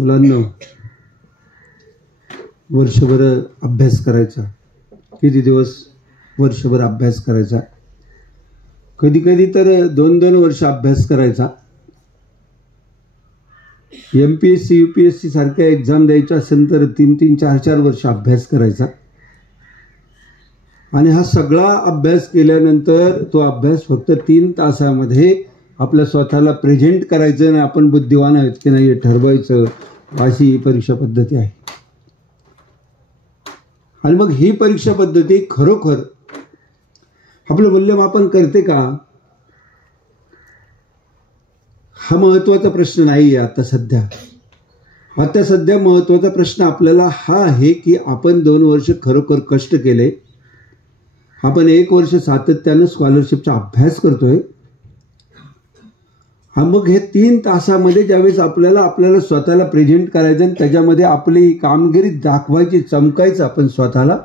मुलांना वर्षभर अभ्यास करायचा, किती दिवस वर्षभर अभ्यास करायचा, कधी कधी तर 2-2 वर्ष अभ्यास करायचा. MPSC UPSC सारख्या एक्झाम द्यायच्या असेल तर 3-3, 4-4 वर्ष अभ्यास करायचा. आणि हा सगळा अभ्यास केल्यानंतर तो अभ्यास फक्त 3 तासामध्ये आपल्या स्वतःला प्रेझेंट करायचं आणि आपण बुद्धिवान आहेत की नाही हे ठरवायचं, अशी परीक्षा पद्धती आहे. आणि मग ही परीक्षा पद्धती खरोखर आपलं मूल्यमापन करते का, हा महत्त्वाचा प्रश्न नाही आहे आता सध्या. आता सध्या महत्त्वाचा प्रश्न आपल्याला हा आहे की आपण 2 वर्ष खरोखर कष्ट केले, आपण 1 वर्ष सातत्यानं स्कॉलरशिपचा अभ्यास करतोय. हा मग हे 3 तासामध्ये ज्यावेळेस आपल्याला स्वतःला प्रेझेंट करायचं आणि त्याच्यामध्ये आपली कामगिरी दाखवायची, चमकायचं आपण स्वतःला,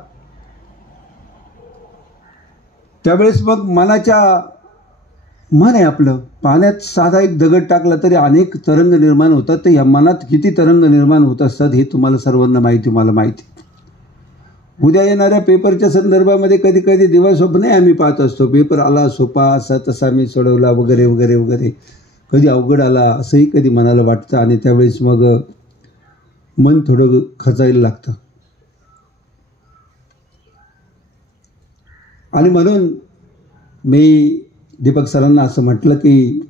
त्यावेळेस मग मन आहे आपलं, पाण्यात साधा एक दगड टाकला तरी अनेक तरंग निर्माण होतात. तर या मनात किती तरंग निर्माण होत असतात हे तुम्हाला सर्वांना माहिती, मला माहिती. उद्या येणाऱ्या पेपरच्या संदर्भामध्ये कधी कधी दिवास्वप्नही आम्ही पाहत असतो. पेपर आला सोपा, असा तसा मी सोडवला वगैरे वगैरे वगैरे, कधी अवघड आला असंही कधी मनाला वाटतं. आणि त्यावेळेस मग मन थोडं खचायला लागतं. आणि म्हणून मी दीपक सरांना असं म्हटलं की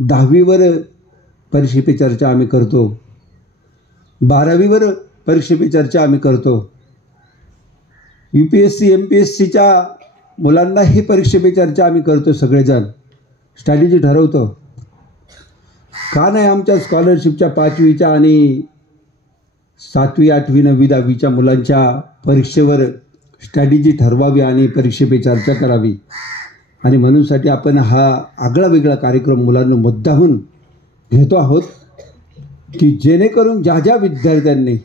10वीवर परीक्षे पे चर्चा आम्ही करतो, 12वीवर परीक्षे पे चर्चा आम्ही करतो, UPSC MPSCच्या मुलांना ही परीक्षे पे चर्चा आम्ही करतो, सगळेजण स्ट्रॅटेजी ठरवतो. का नाही आमच्या स्कॉलरशिपच्या 5वीच्या आणि 7वी 8वी 9वी 10वीच्या मुलांच्या परीक्षेवर स्ट्रॅटेजी ठरवावी आणि परीक्षे पे चर्चा करावी. आणि म्हणूनसाठी आपण हा आगळा वेगळा कार्यक्रम मुलांना मुद्दाहून घेतो आहोत की जेणेकरून ज्या ज्या विद्यार्थ्यांनी,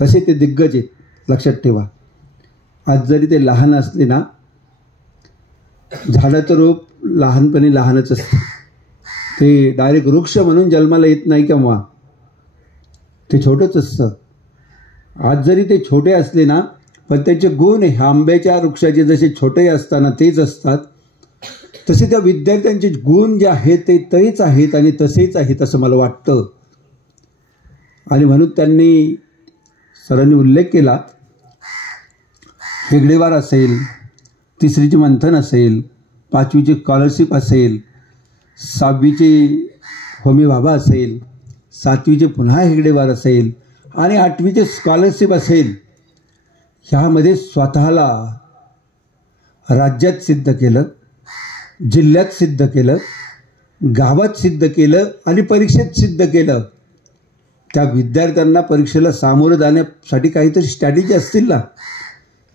तसे ते दिग्गज आहेत, लक्षात ठेवा. आज जरी ते लहान असले ना, झाडाचं रोप लहानपणी लहानच असतं, ते डायरेक्ट वृक्ष म्हणून जन्माला येत नाही केव्हा, ते छोटंच असतं. आज जरी ते छोटे असले ना, पण त्याचे गुण हे आंब्याच्या वृक्षाचे जसे छोटे असताना तेच असतात, तसे त्या विद्यार्थ्यांचे गुण जे आहेत ते तेच आहेत आणि तसेच आहेत असं मला वाटतं. आणि म्हणून सरांनी उल्लेख केला, हेगडेवार असेल, 3रीचे मंथन असेल, 5वीची स्कॉलरशिप असेल, 6वीची होमी भाभा असेल, 7वीचे पुन्हा हेगडेवार असेल आणि 8वीचे स्कॉलरशिप असेल. ह्यामध्ये स्वतःला राज्यात सिद्ध केलं, जिल्ह्यात सिद्ध केलं, गावात सिद्ध केलं आणि परीक्षेत सिद्ध केलं. त्या विद्यार्थ्यांना परीक्षेला सामोरं जाण्यासाठी काहीतरी स्ट्रॅटेजी असतील ना,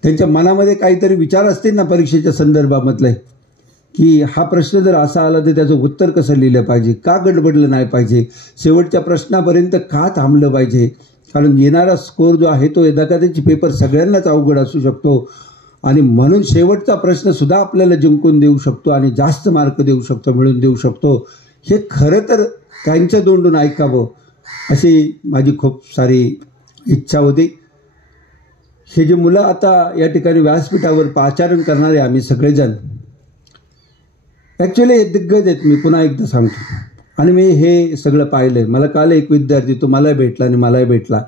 त्यांच्या मनामध्ये काहीतरी विचार असतील ना परीक्षेच्या संदर्भामधले, की हा प्रश्न जर असा आला तर त्याचं उत्तर कसं लिहिलं पाहिजे, का गडबडलं नाही पाहिजे, शेवटच्या प्रश्नापर्यंत का थांबलं पाहिजे. कारण येणारा स्कोर जो आहे तो एखाद्याची पेपर सगळ्यांनाच अवघड असू शकतो आणि म्हणून शेवटचा प्रश्नसुद्धा आपल्याला जिंकून देऊ शकतो आणि जास्त मार्क देऊ शकतो, मिळून देऊ शकतो. हे खरं तर त्यांच्या तोंडून ऐकावं अशी माझी खूप सारी इच्छा होती. हे जे मुलं आता या ठिकाणी व्यासपीठावर पाचारण करणारे आम्ही सगळेजण ॲक्च्युली हे दिग्गज आहेत, मी पुन्हा एकदा सांगतो. आणि मी हे सगळं पाहिलं आहे. मला काल एक विद्यार्थी, तो मलाही भेटला आणि मलाही भेटला,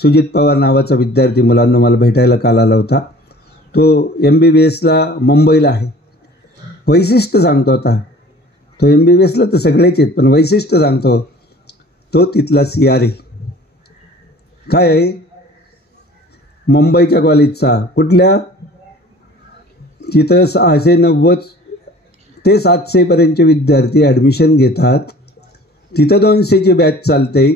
सुजित पवार नावाचा विद्यार्थी मुलांना मला भेटायला काल आला होता. तो MBBSला मुंबईला आहे. वैशिष्ट्य सांगतो, आता तो MBBSला तर सगळेच आहेत पण वैशिष्ट्य सांगतो, तो तिथला CRA काय आहे, मुंबईच्या कॉलेजचा. कुठल्या, तिथं 690 ते 700पर्यंतचे विद्यार्थी ॲडमिशन घेतात. तिथं 200ची बॅच चालते.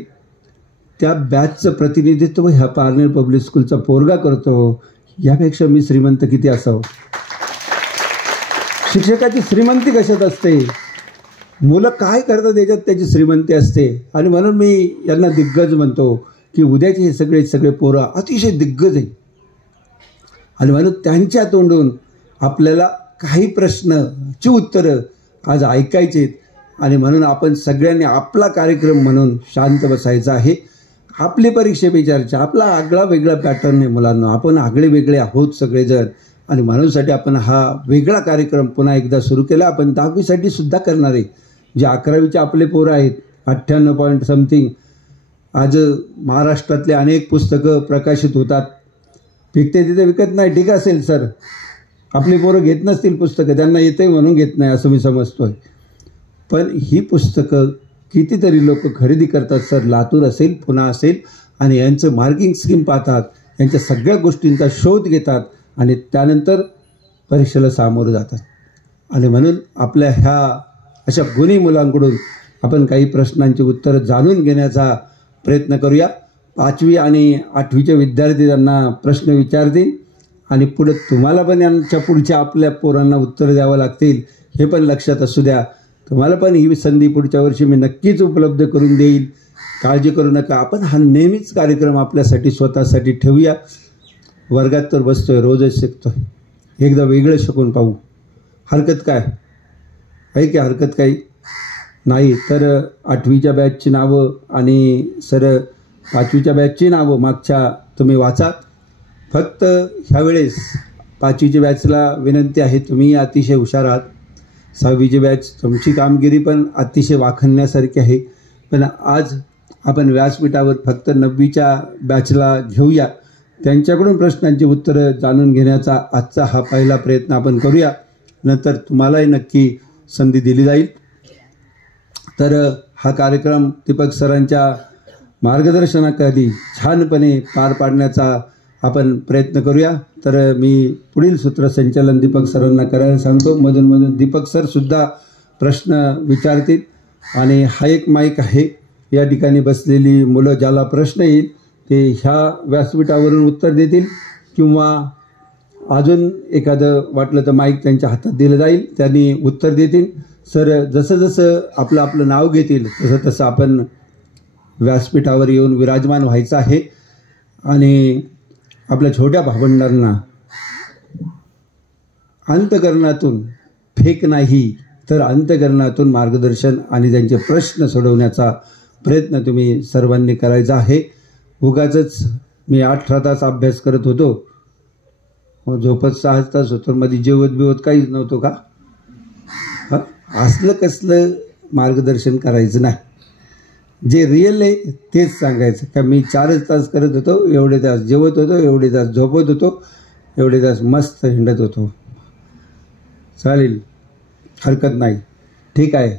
त्या बॅचचं प्रतिनिधित्व ह्या पारनेर पब्लिक स्कूलचा पोरगा करतो. यापेक्षा मी श्रीमंत किती असावं. शिक्षकाची श्रीमंती कशात असते, मुलं काय करतात याच्यात त्याची श्रीमंती असते. आणि म्हणून मी यांना दिग्गज म्हणतो की उद्याचे हे सगळे पोरं अतिशय दिग्गज आहे. आणि म्हणून त्यांच्या तोंडून आपल्याला काही प्रश्नाची उत्तरं आज ऐकायची आहेत. आणि म्हणून आपण सगळ्यांनी आपला कार्यक्रम म्हणून शांत बसायचं आहे. आपली परीक्षा पे चर्चा, आपला आगळा वेगळा पॅटर्न आहे मुलांना. आपण आगळे वेगळे आहोत सगळेजण, आणि म्हणूनसाठी आपण हा वेगळा कार्यक्रम पुन्हा एकदा सुरू केला. आपण 10वीसाठी सुद्धा करणार आहे. जे 11वीचे आपले पोरं आहेत 98 पॉईंट समथिंग, आज महाराष्ट्रातले अनेक पुस्तकं प्रकाशित होतात. विकते तिथे विकत नाही, ठीक असेल सर, आपली पोरं घेत नसतील पुस्तकं, त्यांना येते म्हणून घेत नाही असं मी समजतोय. पण ही पुस्तकं कितीतरी लोक खरेदी करतात सर. लातूर असेल, पुणे असेल, आणि यांचं मार्किंग स्कीम पाहतात, यांच्या सगळ्या गोष्टींचा शोध घेतात आणि त्यानंतर परीक्षेला सामोरं जातात. आणि म्हणून आपल्या ह्या अशा गुणी मुलांकडून आपण काही प्रश्नांची उत्तरं जाणून घेण्याचा प्रयत्न करूया. 5वी आणि 8वीचे विद्यार्थी त्यांना प्रश्न विचारतील आणि पुढे तुम्हाला पण यांच्या पुढच्या आपल्या पोरांना उत्तर द्यावं लागतील, हे पण लक्षात असू द्या. तुम्हाला पण ही संधी पुढच्या वर्षी मी नक्कीच उपलब्ध करून देईल, काळजी करू नका. आपण हा नेहमीच कार्यक्रम आपल्यासाठी स्वतःसाठी ठेवूया. वर्गात तर बसतोय, रोजच शिकतोय, एकदा वेगळं शिकून पाहू. हरकत काय आहे की हरकत काही नाही. तर 8वीच्या बॅचची नावं आणि सर 5वीच्या बॅचची नावं मागच्या तुम्ही वाचा. फक्त ह्यावेळेस 5वीची बॅचला विनंती आहे, तुम्ही अतिशय हुशार आहात. 6वीची बॅच तुमची कामगिरी पण अतिशय वाखाणण्यासारखी आहे. पण आज आपण व्यासपीठावर फक्त 9वीच्या बॅचला घेऊया, त्यांच्याकडून प्रश्नांची उत्तरं जाणून घेण्याचा आजचा हा पहिला प्रयत्न आपण करूया. नंतर तुम्हालाही नक्की संधी दिली जाईल. तर हा कार्यक्रम दीपक सरांच्या मार्गदर्शनाखाली छानपणे पार पाडण्याचा आपण प्रयत्न करूया. तर मी पुढील सूत्रसंचालन दीपक सरांना करायला सांगतो. मधून दीपक सरसुद्धा प्रश्न विचारतील आणि हा एक माईक आहे, या ठिकाणी बसलेली मुलं ज्याला प्रश्न येईल ते ह्या व्यासपीठावरून उत्तर देतील, किंवा अजून एखादं वाटलं तर माईक त्यांच्या हातात दिलं जाईल, त्यांनी उत्तर देतील. सर जसं जसं आपलं नाव घेतील तसं तसं आपण व्यासपीठावर येऊन विराजमान व्हायचं आहे. आणि आपल्या छोट्या भावंडांना अंतःकरणातून फेक नाही तर अंतःकरणातून मार्गदर्शन आणि त्यांचे प्रश्न सोडवण्याचा प्रयत्न तुम्ही सर्वांनी करायचा आहे. उगाचच मी 18 तास अभ्यास करत होतो, झोपत 6 तास होतो, मध्ये जेवत बिवत काहीच नव्हतो का? असलं कसलं मार्गदर्शन करायचं नाही. जे रिअल आहे तेच सांगायचं. का मी 4 तास करत होतो, एवढे तास जेवत होतो, एवढे तास झोपत होतो, एवढे तास मस्त हिंडत होतो. चालेल, हरकत नाही, ठीक आहे.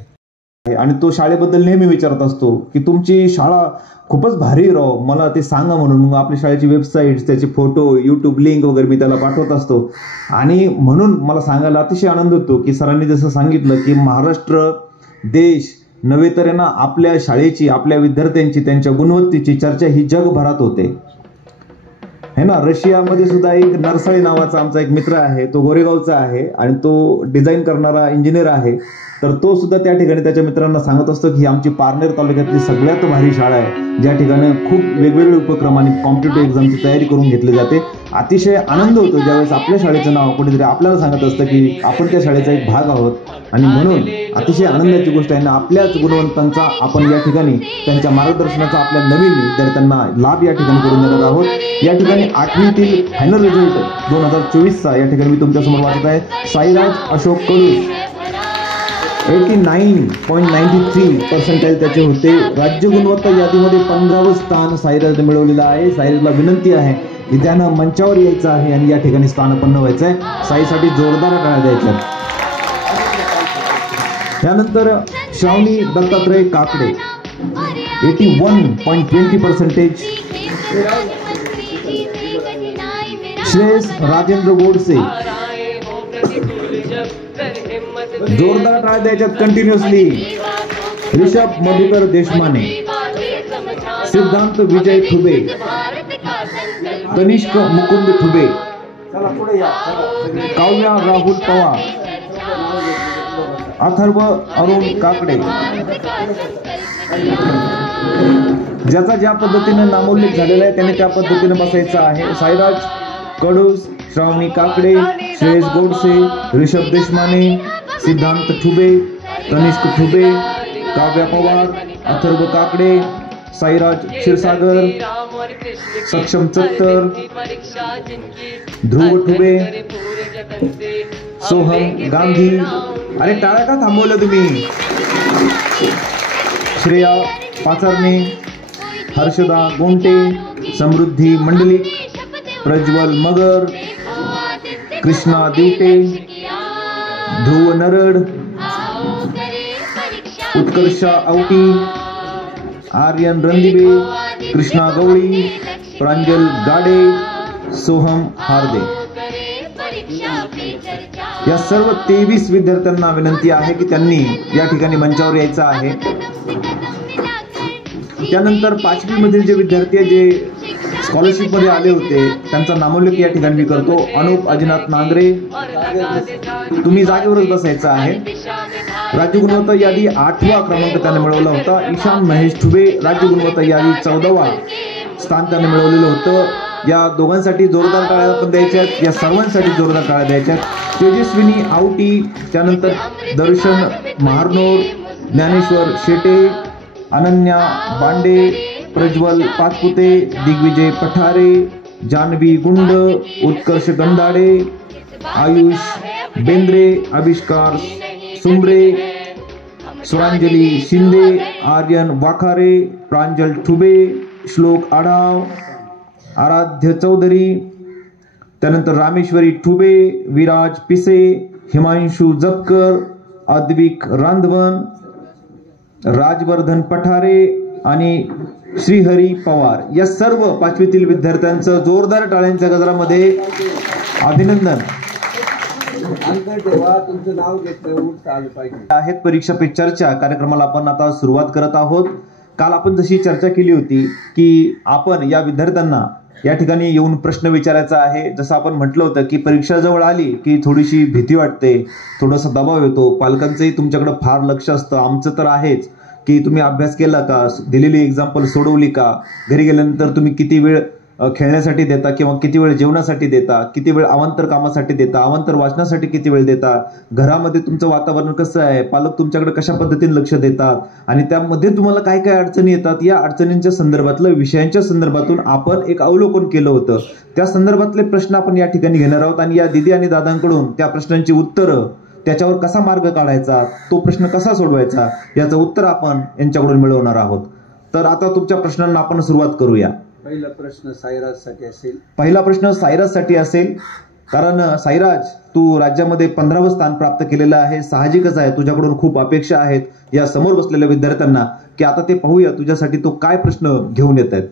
आणि तो शाळेबद्दल नेहमी विचारत असतो की तुमची शाळा खूपच भारी राव, मला ते सांगा म्हणून. मग आपली शाळेची वेबसाईट, त्याचे फोटो, यूट्यूब लिंक वगैरे मी त्याला पाठवत असतो. आणि म्हणून मला सांगायला अतिशय आनंद होतो की सरांनी जसं सांगितलं की महाराष्ट्र देश नव्हे तर ना आपल्या शाळेची, आपल्या विद्यार्थ्यांची, त्यांच्या गुणवत्तेची चर्चा ही जगभरात होते, है ना. रशियामध्ये सुद्धा एक नरसाळे नावाचा आमचा एक मित्र आहे, तो गोरेगावचा आहे आणि तो डिझाईन करणारा इंजिनियर आहे. तर तो सुद्धा त्या ठिकाणी त्याच्या मित्रांना सांगत असतो की आमची पारनेर तालुक्यातली सगळ्यात भारी शाळा आहे, ज्या ठिकाणी खूप वेगवेगळे उपक्रमाने कॉम्पिटेटिव्ह एक्झामची तयारी करून घेतली जाते. अतिशय आनंद होतो ज्यावेळेस आपल्या शाळेचं नाव कुठेतरी आपल्याला सांगत असतं की आपण त्या शाळेचा एक भाग आहोत. आणि म्हणून अतिशय आनंदाची गोष्ट आहे ना, आपल्याच गुणवंतांचा आपण या ठिकाणी त्यांच्या मार्गदर्शनाचा आपल्या नवीन विद्यार्थ्यांना लाभ या ठिकाणी करून देणार आहोत. या ठिकाणी 8वीतील फायनल रिझल्ट 2024चा या ठिकाणी मी तुमच्यासमोर वाचत आहे. साईराज अशोक कडूस 89.93% त्याचे होते. राज्य गुणवत्ता यादीमध्ये 15वे स्थान साईराजने मिळवलेलं आहे. साईराजला विनंती आहे की त्यानं मंचावर यायचं आहे आणि या ठिकाणी स्थानापन्न व्हायचं आहे. साईसाठी जोरदार टाळ्या द्यायच्या. त्यानंतर श्रावणी दत्तात्रय काकडे 81.20%. श्रेयस राजेंद्र गोडसे, जोरदार टाळ्या द्यायच्यात कंटिन्युअसली. ऋषभ मधुकर देशमाने, सिद्धांत विजय ठुबे, तनिष्क मुकुंद ठुबे, काव्या राहुल पवार, अथर्व अरुण काकडे. ज्याचा ज्या पद्धतीने नामोल्लेख झालेला आहे त्याने त्या पद्धतीने बसायचं आहे. साईराज कडूस, श्रावणी काकडे, श्रेयस गोडसे, ऋषभ देशमाने, सिद्धांत ठुबे, तनिष्क ठुबे, काव्या पवार, अथर्व काकडे, साईराज क्षीरसागर, सक्षम चत्तर, ध्रुव ठुबे, सोहम गांधी. अरे टाळ्या का थांबवलं तुम्ही? श्रेया पाचारणे, हर्षदा गोंटे, समृद्धी मंडलिक, प्रज्वल मगर, कृष्णा दिवटे, ध्रुव नरड, उत्कर्षा औटी, आर्यन रणदिवे, कृष्णा गवळी, प्रांजल गाडे, सोहम हार्दे. या सर्व 23 विद्यार्थ्यांना विनंती आहे की त्यांनी या ठिकाणी मंचावर यायचं आहे. त्यानंतर 5वी मधील जे विद्यार्थी जे स्कॉलरशिप मध्ये आले होते त्यांचा नामोल्लेख या ठिकाणी मी करतो. अनुप अजिनाथ नांगरे, तुम्ही जागेवरच बसायचं आहे. राज्य गुणवत्ता यादी 8वा क्रमांक त्याने मिळवला होता. ईशान महेश ठुबे, राज्य गुणवत्ता यादी 14वा स्थान त्याने मिळवलेलं होतं. या दोघांसाठी जोरदार टाळ्या पण द्यायच्यात, या सर्वांसाठी जोरदार टाळ्या द्यायच्यात. तेजस्विनी आवटी, त्यानंतर दर्शन महारनोर, ज्ञानेश्वर शेटे, अनन्या बांडे, प्रज्वल पाचपुते, दिग्विजय पठारे, जान्हवी गुंड, उत्कर्ष गंधाडे, आयुष बेंद्रे, आविष्कार सुंबरे, स्वरांजली शिंदे, आर्यन वाखारे, प्रांजल ठुबे, श्लोक आढाव, आराध्य चौधरी, त्यानंतर रामेश्वरी ठुबे, विराज पिसे, हिमांशु जपकर, अद्विक रांधवन, राजवर्धन पठारे आणि श्रीहरी पवार. या सर्व 5वीतील विद्यार्थ्यांचं जोरदार टाळ्यांच्या गजरामध्ये अभिनंदन. तुमचं नाव घेतलं आहेत परीक्षा पे चर्चा कार्यक्रमाला आपण आता सुरुवात करत आहोत. काल आपण जशी चर्चा केली होती की आपण या विद्यार्थ्यांना या ठिकाणी येऊन प्रश्न विचारायचा आहे. जसं आपण म्हटलं होतं की परीक्षा जवळ आली की थोडीशी भीती वाटते, थोडासा दबाव येतो, पालकांचंही तुमच्याकडे फार लक्ष असतं. आमचं तर आहेच की तुम्ही अभ्यास केला का, दिलेली एक्झाम्पल सोडवली का, घरी गेल्यानंतर तुम्ही किती वेळ खेळण्यासाठी देता किंवा किती वेळ जेवणासाठी देता, किती वेळ अवांतर कामासाठी देता, अवांतर वाचनासाठी किती वेळ देता, घरामध्ये तुमचं वातावरण कसं आहे, पालक तुमच्याकडे कशा पद्धतीने लक्ष देतात आणि त्यामध्ये तुम्हाला काय काय अडचणी येतात, या अडचणींच्या संदर्भातलं विषयांच्या संदर्भातून आपण एक अवलोकन केलं होतं. त्या संदर्भातले प्रश्न आपण या ठिकाणी घेणार आहोत आणि या दीदी आणि दादांकडून त्या प्रश्नांची उत्तरं, त्याच्यावर कसा मार्ग काढायचा, तो प्रश्न कसा सोडवायचा, याचं उत्तर आपण यांच्याकडून मिळवणार आहोत. तर आता तुमच्या प्रश्नांना आपण सुरुवात करूया. पहिला प्रश्न साईराजसाठी असेल. पहिला प्रश्न साईराजसाठी असेल, कारण साईराज तू राज्यामध्ये 15वे स्थान प्राप्त केलेलं आहे. साहजिकच आहे, तुझ्याकडून खूप अपेक्षा आहेत या समोर बसलेल्या विद्यार्थ्यांना की आता ते पाहूया तुझ्यासाठी तो काय प्रश्न घेऊन येत आहेत.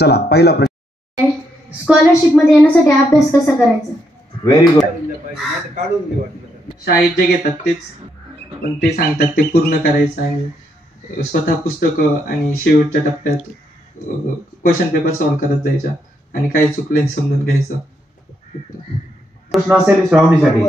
चला पहिला प्रश्न, स्कॉलरशिप मध्ये येण्यासाठी अभ्यास कसा करायचा? Very good. शाळेत जे घेतात तेच, पण ते सांगतात ते पूर्ण करायचं आणि स्वतः पुस्तकं आणि शेवटच्या टप्प्यात क्वेश्चन पेपर सॉल्व्ह करत जायचा आणि काही चुकले समजून घ्यायचं. प्रश्न असेल श्रावणीसाठी.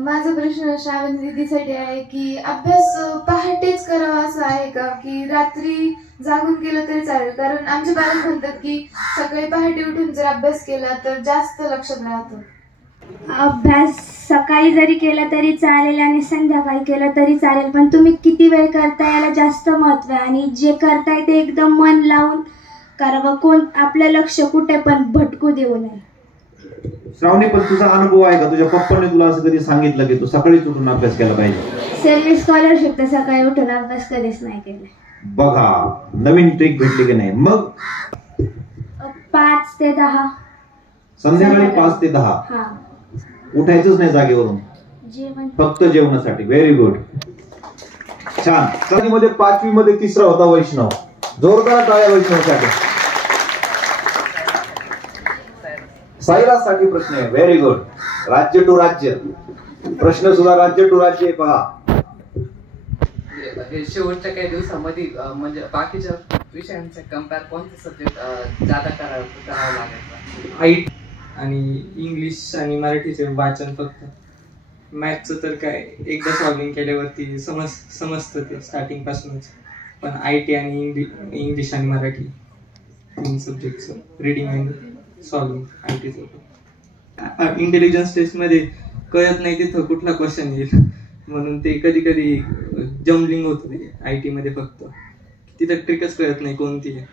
माझा प्रश्न श्रावणी दीदीसाठी आहे की अभ्यास पहाटेच करावा असा आहे का, की रात्री जागून केलं तरी चालेल? कारण आमचे पालक म्हणतात की सकाळी पहाटे उठून जर अभ्यास केला तर जास्त लक्षात राहतं. अभ्यास सकाळी जरी केला तरी चालेल आणि संध्याकाळी केला तरी चालेल, पण तुम्ही किती वेळ करताय याला जास्त महत्व आहे आणि जे करताय ते एकदम मन लावून करावं. कोण आपलं लक्ष कुठे पण भटकू देऊ नये. श्रावणी, पण तुझा अनुभव आहे का, तुझ्या पप्पांनी तुला असं कधी सांगितलं की तू सकाळीच उठून अभ्यास केला पाहिजे? सर मी स्कॉलरशिप तर सकाळी उठून अभ्यास कधीच नाही केला. बघा नवीन ट्रिक भेटली की नाही. मग 5 ते 10 संध्याकाळी 5 ते 10 हा उठायचंच नाही जागेवरून, जेवण फक्त जेवणासाठी. व्हेरी गुड, छान. मध्ये 5वी मध्ये 3रा होता वैष्णव. जोरदार टाळ्या वैष्णवसाठी. साईराजसाठी प्रश्न आहे. Very good. राज्य टू राज्य प्रश्न सुद्धा राज्य टू राज्य पहा. शेवटच्या काही दिवसामध्ये म्हणजे बाकीच्या विषयांचे कम्पेअर कोणते सब्जेक्ट जादा करावं लागेल? आईट आणि इंग्लिश आणि मराठीचे वाचन फक्त. मॅथचं तर काय एकदा सॉल्विंग केल्यावरती समजतं ते स्टार्टिंग पासूनच, पण IT आणि इंग्लिश आणि मराठी 3 सब्जेक्टचं रीडिंग आणि सॉल्विंग ITचं. इंटेलिजन्स टेस्टमध्ये कळत नाही तिथं कुठला क्वेश्चन येईल म्हणून ते कधी कधी जम्बलिंग होतं ते IT मध्ये. फक्त तिथं ट्रिकच कळत नाही कोणती आहे.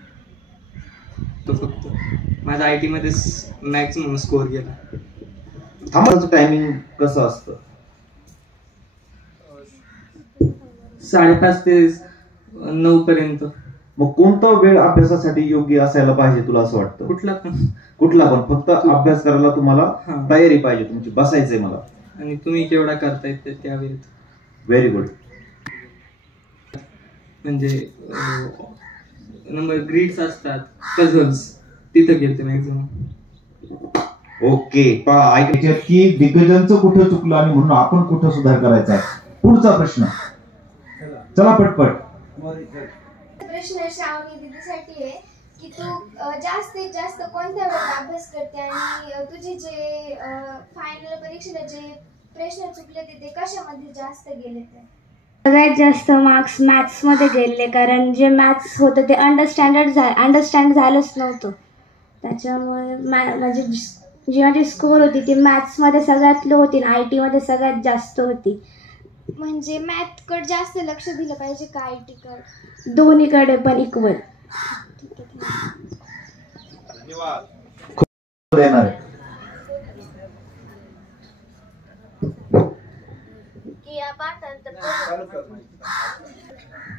तो फक्त माझा IT मध्येच मॅक्सिमम स्कोअर गेला. थांबायचं टायमिंग कसं असतं? 5:30 ते 9 पर्यंत. मग कोणता वेळ अभ्यासासाठी योग्य असायला पाहिजे तुला असं वाटतं? कुठला पण फक्त अभ्यास करायला तुम्हाला हा. तयारी पाहिजे तुमची, बसायचंय मला. आणि तुम्ही केवढा करतायत त्या वेळेत. Very good. म्हणजे नंबर ग्रीड्स असतात, पझल्स, तिथं गेलते मॅक्झिमम. ओके, ऐकायचे की दिग्गजांचं कुठं चुकलं आणि म्हणून आपण कुठं सुधार करायचा आहे. पुढचा प्रश्न, चला पटपट. प्रश्न श्रावणी दीदीसाठी आहे की तू जास्तीत जास्त कोणत्या वेळेत अभ्यास करते आणि तुझे जे फायनल परीक्षेला जे प्रश्न चुकले ते कशामध्ये जास्त गेले? ते सगळ्यात जास्त मार्क्स मॅथ्समध्ये गेले, कारण जे मॅथ्स होतं ते अंडरस्टँड झालंच नव्हतं. त्याच्यामुळे म्हणजे जी माझी स्कोर होती ती मॅथ्समध्ये सगळ्यात लो होती आणि IT मध्ये सगळ्यात जास्त होती. म्हणजे मॅथकडे जास्त लक्ष दिलं पाहिजे का IT कडे? दोन्हीकडे पण इक्वल. देणार आहे.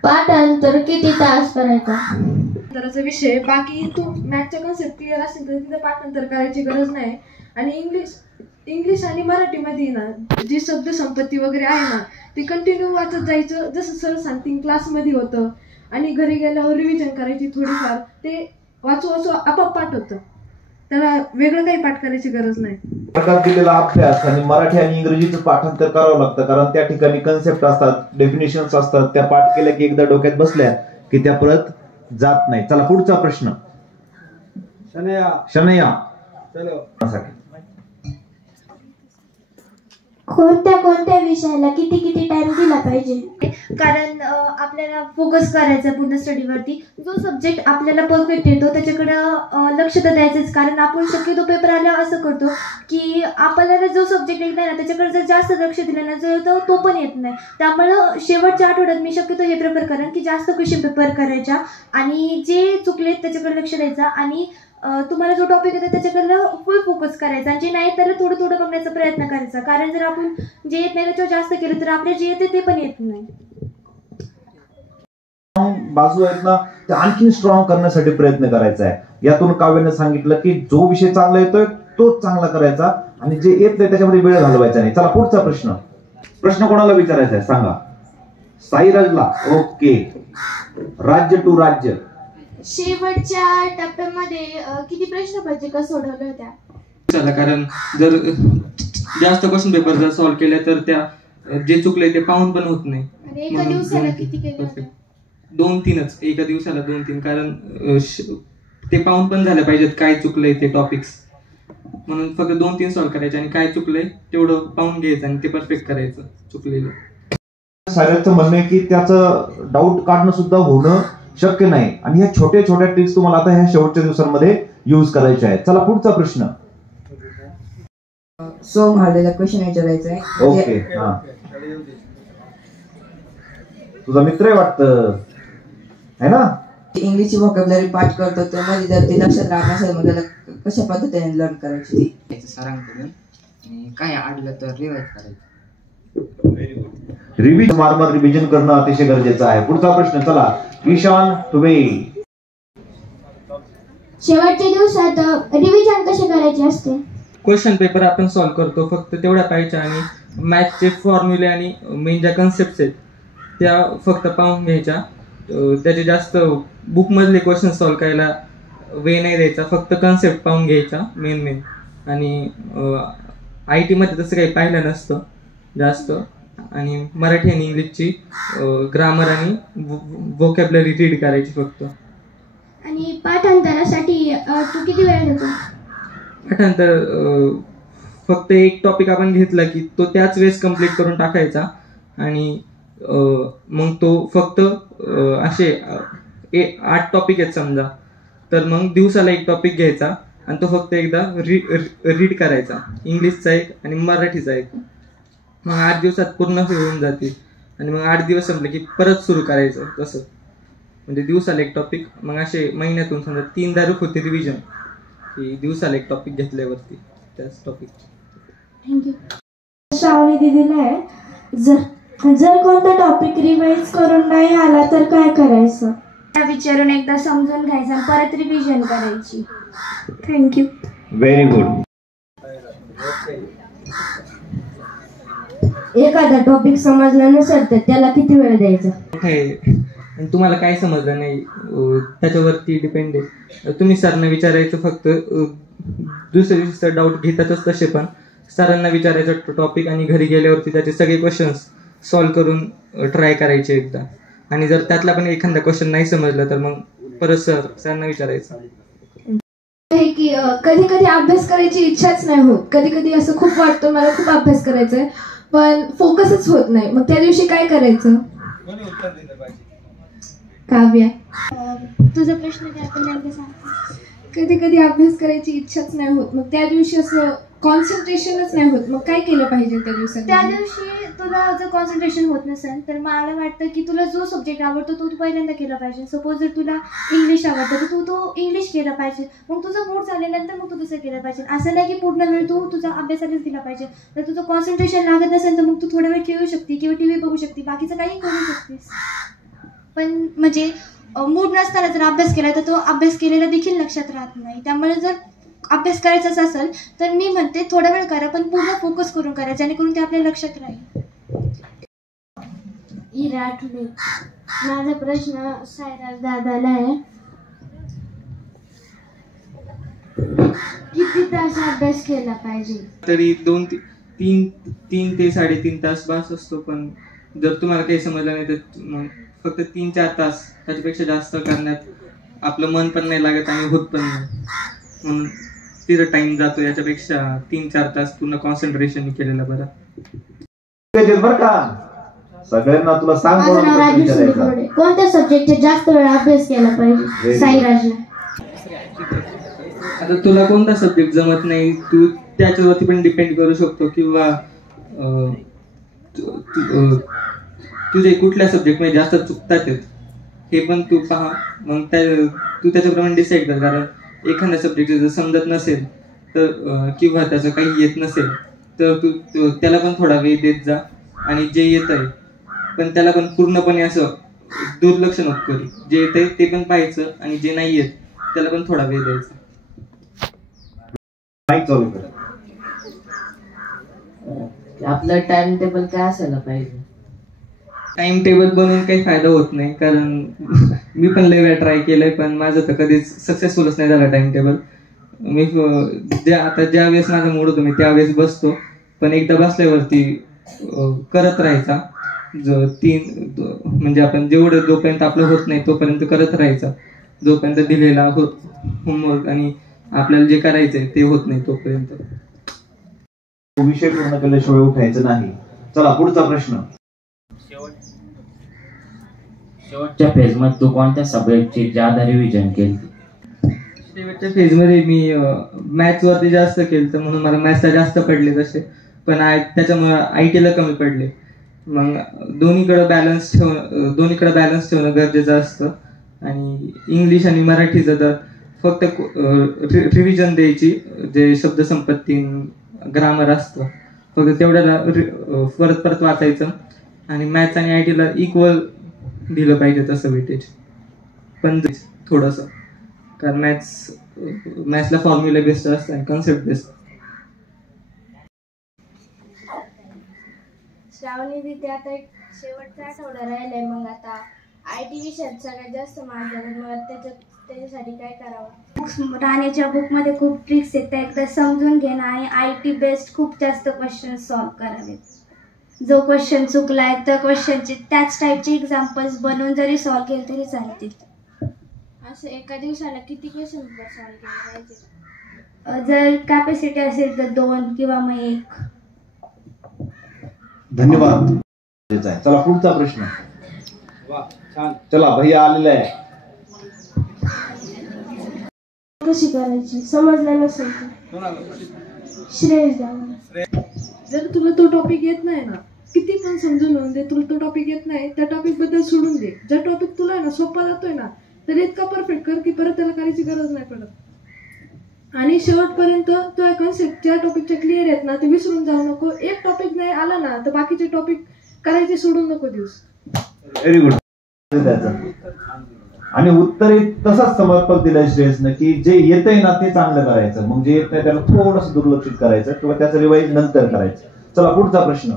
पाठांतर किती तास करायचा? पाठांतराचा विषय, बाकी तू मॅथच्या कन्सेप्ट क्लिअर असेल तर तिथे पाठांतर करायची गरज नाही. आणि इंग्लिश आणि मराठीमध्ये ना जी शब्दसंपत्ती वगैरे आहे ना ते कंटिन्यू वाचत जायचं, जसं सर सांगतील क्लासमध्ये होतं. आणि घरी गेल्यावर रिव्हिजन करायची थोडीफार, ते वाचू आपोआप पाठ होतं. त्याला वेगळं काही पाठ करायची गरज नाही. वर्गात दिलेला अभ्यास आणि मराठी आणि इंग्रजीचं पाठांतर करावं लागतं, कारण त्या ठिकाणी कन्सेप्ट असतात, डेफिनेशन्स असतात. त्या पाठ केल्या की एकदा डोक्यात बसल्या की त्या परत जात नाही. चला पुढचा प्रश्न. शनया, कोणत्या विषयाला किती टाइम दिला पाहिजे? कारण आपल्याला फोकस करायचा पूर्ण स्टडीवरती. जो सब्जेक्ट आपल्याला परफेक्ट येतो त्याच्याकडं लक्ष तर द्यायचंच, कारण आपण शक्यतो पेपर आल्यावर असं करतो की आपल्याला जो सब्जेक्ट येत नाही ना त्याच्याकडे जर जास्त लक्ष दिलं ना तर तो पण येत नाही. त्यामुळं शेवटच्या आठवड्यात मी शक्यतो हे प्रेफर करेन की जास्त क्वेश्चन पेपर करायच्या आणि जे चुकलेत त्याच्याकडे लक्ष द्यायचं आणि तुम्हाला जो टॉपिक येतो त्याच्याकडलं फुल फोकस करायचा आणि जे नाही त्याला थोडं बघण्याचा प्रयत्न करायचा. कारण जर आपण जे येत नाही त्याच्यावर जास्त केलं तर आपले जे येते ते पण येत नाही. बाजू आहेत ना ते आणखी स्ट्रॉंग करण्यासाठी प्रयत्न करायचा आहे. यातून काव्याने सांगितलं की जो विषय चांगला येतोय तोच चांगला करायचा आणि जे येत नाही त्याच्यामध्ये वेळ घालवायचा नाही. चला पुढचा प्रश्न कोणाला विचारायचा आहे सांगा? साईराजला. ओके, राज्य टू राज्य. शेवटच्या टप्प्यामध्ये किती प्रश्नपत्रिका सोडवल्या होत्या? चला, कारण जर जास्त क्वेश्चन पेपर जर सॉल्व्ह केले तर त्या जे चुकले ते पाहून पण होत नाही. आणि एका दिवसाला किती केले होते? 2-3च, एका दिवसाला 2-3, कारण ते पाहून पण झालं पाहिजेत काय चुकलंय ते टॉपिक्स. म्हणून फक्त 2-3 सॉल्व्ह करायचे आणि काय चुकलंय तेवढं पाहून घ्यायचं आणि ते परफेक्ट करायचं चुकलेलं. साऱ्याचं म्हणणं आहे की त्याचं डाऊट काढणं सुद्धा होणं शक्य नाही आणि ह्या छोट्या ट्रिक्स तुम्हाला आता ह्या शेवटच्या दिवसांमध्ये युज करायच्या आहेत. चला पुढचा प्रश्न. सोम हार्डेला क्वेश्चन विचारायचा आहे. ओके, हा, तुझा मित्र आहे वाटतं है ना? इंग्लिशची व्होकॅब्युलरी पाठ करतो तर मध्ये जर ते लक्षात राहत नसेल मग त्याला कशा पद्धतीने लर्न करायची सरांकडून आणि काय आडलं तर रिवाइज करायचं. रिव्हिजन करणं अतिशय गरजेचं आहे. पुढचा प्रश्न. चला ईशान तुबे. शेवटच्या दिवसात रिव्हिजन कशी करायची असते? क्वेश्चन पेपर आपण सॉल्व्ह करतो फक्त तेवढ्या पाहिजे आणि मॅथचे फॉर्म्युले आणि मेन ज्या कन्सेप्ट आहेत त्या फक्त पाहून घ्यायच्या. त्याचे जास्त बुकमधले क्वेश्चन सॉल्व्ह करायला वेळ नाही द्यायचा, फक्त कन्सेप्ट पाहून घ्यायचा मेन. आणि IT मध्ये तसं काही पाहिलं नसतं जास्त. आणि मराठी आणि इंग्लिशची ग्रामर आणि व्होकॅब्युलरी रीड करायची फक्त. आणि पाठांतरासाठी तू किती वेळ देतो? पाठांतर फक्त एक टॉपिक आपण घेतला की तो त्याच वेळेस कम्प्लीट करून टाकायचा आणि मग तो फक्त असे 8 टॉपिक आहेत समजा तर मग दिवसाला एक टॉपिक घ्यायचा आणि तो फक्त एकदा रीड करायचा. इंग्लिशचा एक आणि मराठीचा एक. मग 8 दिवसात पूर्ण होऊन जाते. आणि मग 8 दिवस संपले की परत सुरू करायचं तसं, म्हणजे दिवसाला एक टॉपिक. मग असे महिन्यातून समजा 3 होते रिव्हिजन, की दिवसाला एक टॉपिक घेतल्यावरती त्याच टॉपिक. थँक्यू. श्रावणी दिदीला आहे, जर कोणता टॉपिक रिवाइज करून नाही आला तर काय करायचं? विचारून एकदा समजून घ्यायचं, परत रिव्हिजन करायची. थँक्यू. Very good. एखादा टॉपिक समजला नसेल तर त्याला किती वेळ द्यायचा? तुम्हाला काय समजलं नाही त्याच्यावरती डिपेंड आहे. तुम्ही सरांना विचारायचं, फक्त दुसऱ्या दिवशीचा डाऊट घेतातच तसे, पण सरांना विचारायचं टॉपिक आणि घरी गेल्यावरती त्याचे सगळे क्वेश्चन्स सॉल्व्ह करून ट्राय करायचे एकदा. आणि जर त्यातला पण एखादा क्वेश्चन नाही समजलं तर मग परत सरांना विचारायचं. की कधी कधी अभ्यास करायची इच्छाच नाही होत, कधी कधी असं खूप वाटतं मला खूप अभ्यास करायचा आहे पण फोकसच होत नाही, मग त्या दिवशी काय करायचं? काव्या, तुझा प्रश्न काय? आपण नेमकं सांग. कधी कधी अभ्यास करायची इच्छाच नाही होत, मग त्या दिवशी असं कॉन्सन्ट्रेशनच नाही होत, मग काय केलं पाहिजे त्या दिवसात? त्या दिवशी तुला जर कॉन्सन्ट्रेशन होत नसेल तर मला वाटतं की तुला जो सब्जेक्ट आवडतो तो तू पहिल्यांदा केला पाहिजे. सपोज जर तुला इंग्लिश आवडतं तर तू तो इंग्लिश केला पाहिजे, मग तुझा मूड झाल्यानंतर मग तू दुसरं केलं पाहिजे. असं नाही की पूर्ण वेळ तू तुझा अभ्यासालाच दिला पाहिजे. जर तुझं कॉन्सन्ट्रेशन लागत नसेल तर मग तू थोडा वेळ खेळू शकते किंवा TV बघू शकते, बाकीचं काही करू शकतेस. पण म्हणजे मूड नसताना जर अभ्यास केला तर तो अभ्यास केलेला देखील लक्षात राहत नाही. त्यामुळे जर अभ्यास करायचाच असेल तर मी म्हणते थोडा वेळ करा पण पूर्ण फोकस करून करा, जेणेकरून ते आपल्या लक्षात राहील. इरा आठवले. माझा प्रश्न सायराज दादाला आहे, किती तास अभ्यास केला पाहिजे? तरी 3 ते 3.5 तास बास असतो. पण जर तुम्हाला काही समजलं नाही तर मग फक्त 3-4 तास, त्याच्यापेक्षा जास्त करण्यात आपलं मन पण नाही लागत आणि होत पण नाही, म्हणून तिथं टाइम जातो. याच्यापेक्षा 3-4 तास पूर्ण कॉन्सन्ट्रेशन केलेलं बरं. बरं का सगळ्यांना तुला सांग, कोणत्या सब्जेक्टचा जास्त वेळ अभ्यास केला पाहिजे? साईराजने. आता तुला कोणता सब्जेक्ट जमत नाही तू त्याच्यावरती पण डिपेंड करू शकतो, किंवा तुझे कुठल्या सब्जेक्टमध्ये जास्त चुकतात हे पण तू पहा, मग तू त्याच्याप्रमाणे डिसाईड कर. कारण एखाद्या सब्जेक्ट जर समजत नसेल तर किंवा त्याचं काही येत नसेल तर तू त्याला पण थोडा वेळ देत जा, आणि जे येत आहे पण त्याला पण पूर्णपणे असं दुर्लक्ष नको करू. जे येत आहे ते पण पाहायचं आणि जे नाही येत त्याला पण थोडा वेळ द्यायचा. आपलं टाइम टेबल काय असायला पाहिजे? टाइम टेबल बनवून काही फायदा होत नाही, कारण मी पण लय वेळा ट्राय केलंय पण माझं तर कधीच सक्सेसफुलच नाही झालं टाइम टेबल. मी आता ज्या वेळेस माझा मूड होतो मी त्यावेळेस बसतो, पण एकदा बसल्यावरती करत राहायचा. म्हणजे आपण जेवढं जोपर्यंत आपलं होत नाही तोपर्यंत करत राहायचा, जोपर्यंत दिलेला होमवर्क आणि आपल्याला जे करायचंय ते होत नाही तोपर्यंत. विषय पूर्ण केल्याशिवाय उठायचं नाही. चला पुढचा प्रश्न. शेवटच्या फेज मध्ये तू कोणत्या सब्जेक्टची ज्यादा रिव्हिजन केली? शेवटच्या फेज मध्ये मी मॅथ्स वरती जास्त केलं, म्हणून मला मॅथ्सला जास्त पडले तसे, पण त्याच्यामुळे IT ला कमी पडले. मग दोन्हीकडे बॅलन्स ठेवणं गरजेचं असतं. आणि इंग्लिश आणि मराठीचं तर फक्त रिव्हिजन द्यायची, जे शब्दसंपत्ती ग्रामर असतं फक्त तेवढ्याला परत वाचायचं. आणि मॅथ्स आणि IT ला इक्वल दिलं पाहिजे तसं वेटेज, पण थोडंसं, कारण मॅथ्सला फॉर्म्युला बेस्ड असतं आणि कॉन्सेप्ट बेस्ड. श्रावणी तिथे आता एक शेवटचा आठवडा राहिलाय, मग आता IT विषयात सगळ्यात जास्त मार्क झाले, मग त्याच्यासाठी काय करावं? राणीच्या बुकमध्ये खूप ट्रिक्स आहेत, त्या एकदा समजून घेणं आणि IT बेस्ड खूप जास्त क्वेश्चन सॉल्व्ह करावेत. जो क्वेश्चन चुकलाय त्या क्वेश्चनचे त्याच टाईपचे एक्झाम्पल्स बनवून जरी सॉल्व्ह केले तरी चालतील. असं एका दिवसाला किती क्वेश्चन सॉल्व्ह केले पाहिजे? जर कॅपॅसिटी असेल तर 2 किंवा मग 1. धन्यवाद. चला पुढचा प्रश्न. चला भैया आलेला आहे. कशी करायची समजलं नसेल तर श्रेयस. जर तुला तो टॉपिक येत नाही ना किती पण समजून होऊन दे, तुला तो टॉपिक येत नाही त्या टॉपिक बद्दल सोडून दे. ज्या टॉपिक तुला आहे ना सोपा जातोय ना तर इतका परफेक्ट कर की परत त्याला करायची गरज नाही पडत. आणि शेवटपर्यंत तुझ्या कन्सेप्ट ज्या टॉपिकच्या क्लिअर आहेत ना ते विसरून जाऊ नको. एक टॉपिक नाही आला ना तर बाकीचे टॉपिक करायचे सोडून नको दिवस. Very good. आणि उत्तर तसंच समर्पक दिलं श्रेयसनं की जे येतंय ना ते चांगलं करायचं, मग जे येत नाही त्याला थोडंसं दुर्लक्षित करायचं किंवा त्याचं रिवाईज नंतर करायचं. चला पुढचा प्रश्न.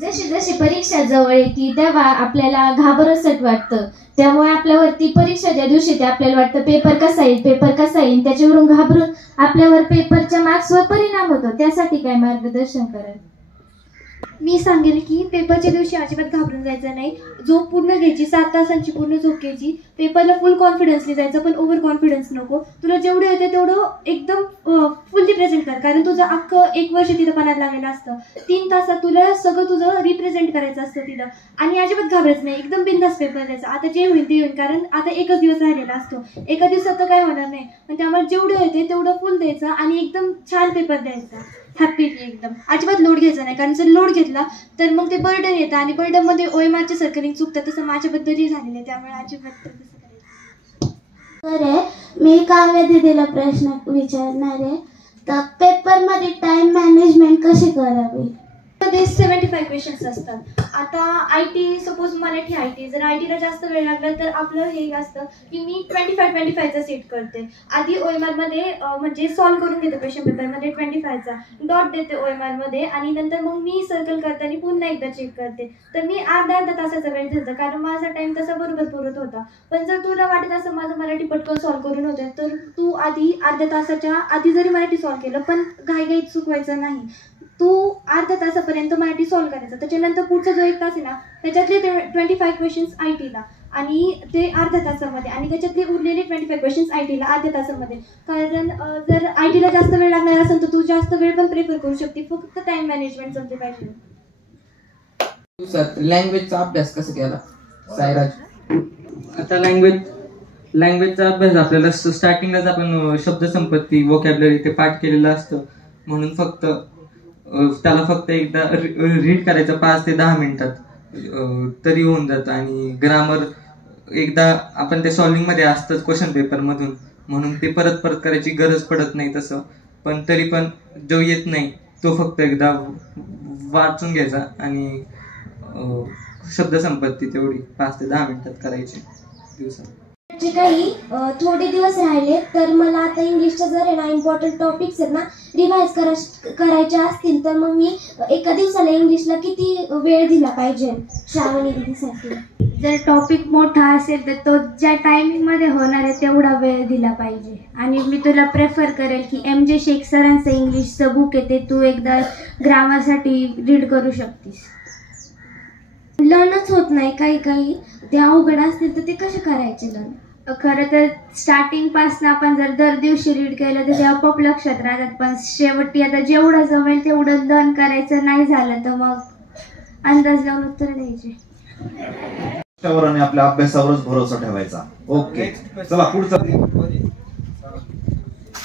जशी जशी परीक्षा जवळ येते तेव्हा आपल्याला घाबरसट वाटतं. त्यामुळे आपल्यावरती परीक्षा ज्या दिवशी ते आपल्याला वाटतं पेपर कसा येईल त्याच्यावरून घाबरून आपल्यावर पेपरच्या मार्क्सवर परिणाम होतो. त्यासाठी काय मार्गदर्शन कराल? मी सांगेल की पेपरच्या दिवशी अजिबात घाबरून जायचं नाही. झोप पूर्ण घ्यायची, 7 तासांची पूर्ण झोप घ्यायची. पेपरला फुल कॉन्फिडन्सली जायचं, पण ओव्हर कॉन्फिडन्स नको. तुला जेवढं येतं तेवढं एकदम फुल्ली प्रेझेंट कर, कारण तुझं अख्खं 1 वर्ष तिथं पणात लागलेलं असतं. 3 तासात तुला सगळं तुझं रिप्रेझेंट करायचं असतं तिथं. आणि अजिबात घाबरायचं नाही, एकदम बिंदास पेपर द्यायचा. आता जे होईल ते होईल, कारण आता 1च दिवस राहिलेला असतो. एका दिवसात तर काय होणार नाही, पण त्यामुळे जेवढं येते तेवढं फुल द्यायचं आणि एकदम छान पेपर द्यायचा हॅपीली. एकदम अजिबात लोड घ्यायचा नाही, कारण जर लोड घेतला तर मग ते बर्डन येतं आणि बर्डनमध्ये ओएमआरचे सर्कलिंग चुकतं. तसं माझ्याबद्दलही झालेलं आहे, त्यामुळे अजिबात तसं करायचं. मी काव्य दिदीला प्रश्न विचारणार आहे. तर पेपरमध्ये टाइम मॅनेजमेंट कशी करावी? ते 75 क्वेश्चन्स असतात. आता IT सपोज मराठी IT, जर IT ला जास्त वेळ लागला तर आपलं हे असतं की मी 25चा सेट करते. आधी OMR मध्ये म्हणजे सॉल्व्ह करून घेते क्वेश्चन पेपरमध्ये 25चा डॉट देते OMR मध्ये आणि नंतर मग मी सर्कल करताना पुन्हा एकदा चेक करते. तर मी अर्धा तासाचा वेळ घेते, कारण माझा टाइम तसा बरोबर पुरत होता. पण जर तुला वाटत असं माझं मराठी पटकन सॉल्व्ह करून होते तर तू आधी अर्ध्या तासाच्या आधी जरी मराठी सॉल्व्ह केलं, पण घाईघाईत चुकवायचं नाही. तू अर्ध्या तासापर्यंत मराठी सॉल्व्ह करायचं. त्याच्यानंतर पुढचा जो 1 तास आहे ना त्याच्यातले 25 क्वेश्चन्स IT ला आणि ते अर्ध्या तासामध्ये, आणि त्याच्यातले उरलेले 25 क्वेश्चन्स IT ला अर्ध्या तासामध्ये. कारण जर IT ला जास्त वेळ लागणार असेल तर तू जास्त वेळ पण प्रेफर करू शकते. फक्त टाइम मॅनेजमेंट समजले पाहिजे. सर लँग्वेजचा अभ्यास कसा केला सायराज? आता लँग्वेजचा अभ्यास आपल्याला स्टार्टिंगलाच आपण शब्दसंपत्ती वोकॅब्युलरी ते पाठ केलेलं असतं, म्हणून त्याला फक्त एकदा रीड करायचं 5 ते 10 मिनिटात तरी होऊन जातं. आणि ग्रामर एकदा आपण ते सॉल्विंगमध्ये असतंच क्वेश्चन पेपरमधून, म्हणून ते परत करायची गरज पडत नाही तसं. पण तरी पण जो येत नाही तो फक्त एकदा वाचून घ्यायचा आणि शब्दसंपत्ती तेवढी 5 ते 10 मिनिटात करायची दिवसात. जे काही थोडे दिवस राहिले तर मला आता इंग्लिशच्या जर आहे ना इम्पॉर्टंट टॉपिक्स आहेत ना रिवाइज करायचे असतील तर मग मी एका दिवसाला इंग्लिशला किती वेळ दिला पाहिजे श्रावणी दीदीसाठी? जर टॉपिक मोठा असेल तर तो ज्या टायमिंगमध्ये होणार आहे तेवढा वेळ दिला पाहिजे. आणि मी तुला प्रेफर करेल की MJ शेख सरांचं इंग्लिशचं बुक आहे ते तू एकदा ग्रामरसाठी रीड करू शकतीस. लर्नच होत नाही, काही ते अवघड असतील तर ते कसे करायचे लर्न? खरं तर स्टार्टिंगपासून आपण जर दर दिवशी रीड केलं तर ते आपोआप लक्षात राहतात, पण शेवटी आता जेवढं जमेल तेवढं लर्न करायचं. नाही झालं तर मग अंदाज लावून उत्तर द्यायचे. आणि आपल्या अभ्यासावरच भरोसा ठेवायचा. ओके चला पुढचा.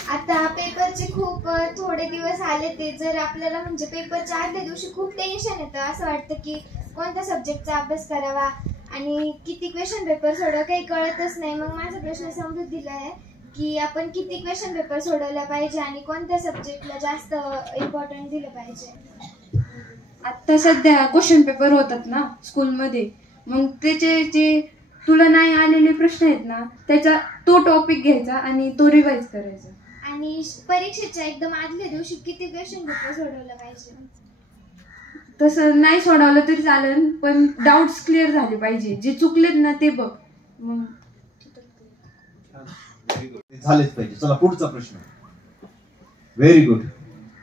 आता पेपरचे खूप थोडे दिवस आले ते जर आपल्याला म्हणजे पेपरच्या आदल्या दिवशी खूप टेन्शन येतं. असं वाटतं की कोणत्या सब्जेक्टचा अभ्यास करावा आणि किती क्वेश्चन पेपर सोडवा काही कळतच नाही. मग माझा प्रश्न समजून दिला आहे की आपण किती क्वेश्चन पेपर सोडवला पाहिजे आणि कोणत्या सब्जेक्टला जास्त इम्पॉर्टन्स दिलं पाहिजे? आत्ता सध्या क्वेश्चन पेपर होतात ना स्कूलमध्ये, मग त्याचे जे तुला नाही आलेले प्रश्न आहेत ना त्याचा तो टॉपिक घ्यायचा आणि तो रिवाइज करायचा. आणि परीक्षेच्या एकदम आदल्या दिवशी किती क्वेश्चन पेपर सोडवलं पाहिजे? तसं नाही सोडवलं तरी चालेल, पण डाऊट्स क्लिअर झाले पाहिजे. जे चुकलेत ना ते बघ मग झालेच पाहिजे. चला पुढचा प्रश्न. Very good.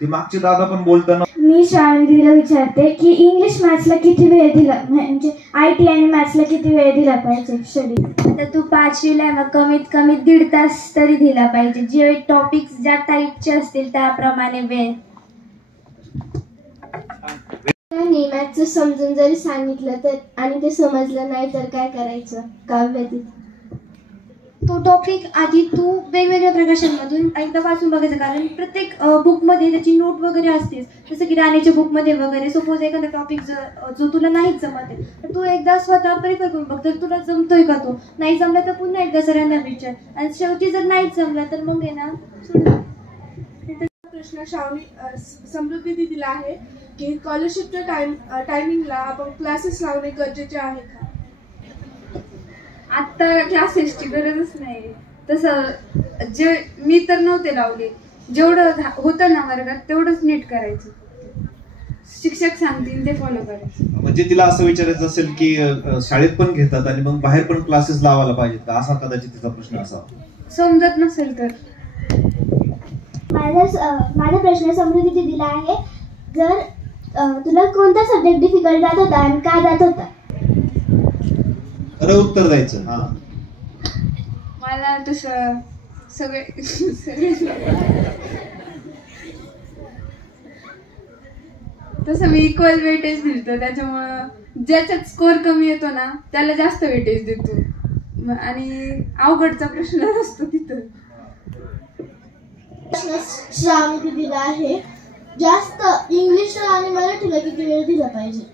ती मागचे दादा पण बोलताना मी शाळेला विचारते की इंग्लिश मॅथ्सला किती वेळ दिला, म्हणजे IT आणि मॅथ्सला किती वेळ दिला पाहिजे स्टडी? आता तू 5वीला आहे मग कमीत कमी 1.5 तास तरी दिला पाहिजे. जे टॉपिक्स ज्या टाईपचे असतील त्याप्रमाणे वेळ. मॅथ्सचं समजून जरी सांगितलं तर आणि ते समजलं नाही तर काय करायचं? काव्य तो टॉपिक आधी तू वेगवेगळ्या प्रकाशनमधून एकदा वाचून बघायचं, कारण प्रत्येक बुकमध्ये त्याची नोट वगैरे असतेच. जसं की राणीच्या बुकमध्ये वगैरे सपोज एखादा टॉपिक जो तुला नाहीच जमत आहे तर तू एकदा स्वतः प्रिफर करून बघ, तर तुला जमतोय का, तो नाही जमला तर पुन्हा एकदा सरांना विचार, आणि शेवटी जर नाहीच जमला तर मग आहे ना सोडून. प्रश्न श्रावणी समृद्धी दिदीला आहे की स्कॉलरशिपच्या टायमिंगला आपण क्लासेस लावणे गरजेचे आहे का? आत्ता क्लासेसची गरजच नाही. तसं जे मी तर नव्हते लावले, जेवढं होतं ना वर्गात तेवढंच नीट करायचं, शिक्षक सांगतील ते फॉलो करायचं. म्हणजे तिला असं विचारायचं असेल की शाळेत पण घेतात आणि मग बाहेर पण क्लासेस लावायला पाहिजेत का, असा कदाचित तिचा प्रश्न असावा. समजत नसेल तर. माझा प्रश्न समृद्धी दिदीला आहे, जर तुला कोणता सब्जेक्ट डिफिकल्ट जात होता आणि का जात होता? खरं उत्तर द्यायचं. हा, मला तसं सगळे तसं मी इक्वल वेटेज दिलतो, त्याच्यामुळं ज्याच्यात स्कोर कमी येतो ना त्याला जास्त वेटेज देतो आणि अवघडचा प्रश्न नसतो तिथं. श्रावणी दिदीला आहे, जास्त इंग्लिशला आणि मराठीला किती वेळ दिला पाहिजे?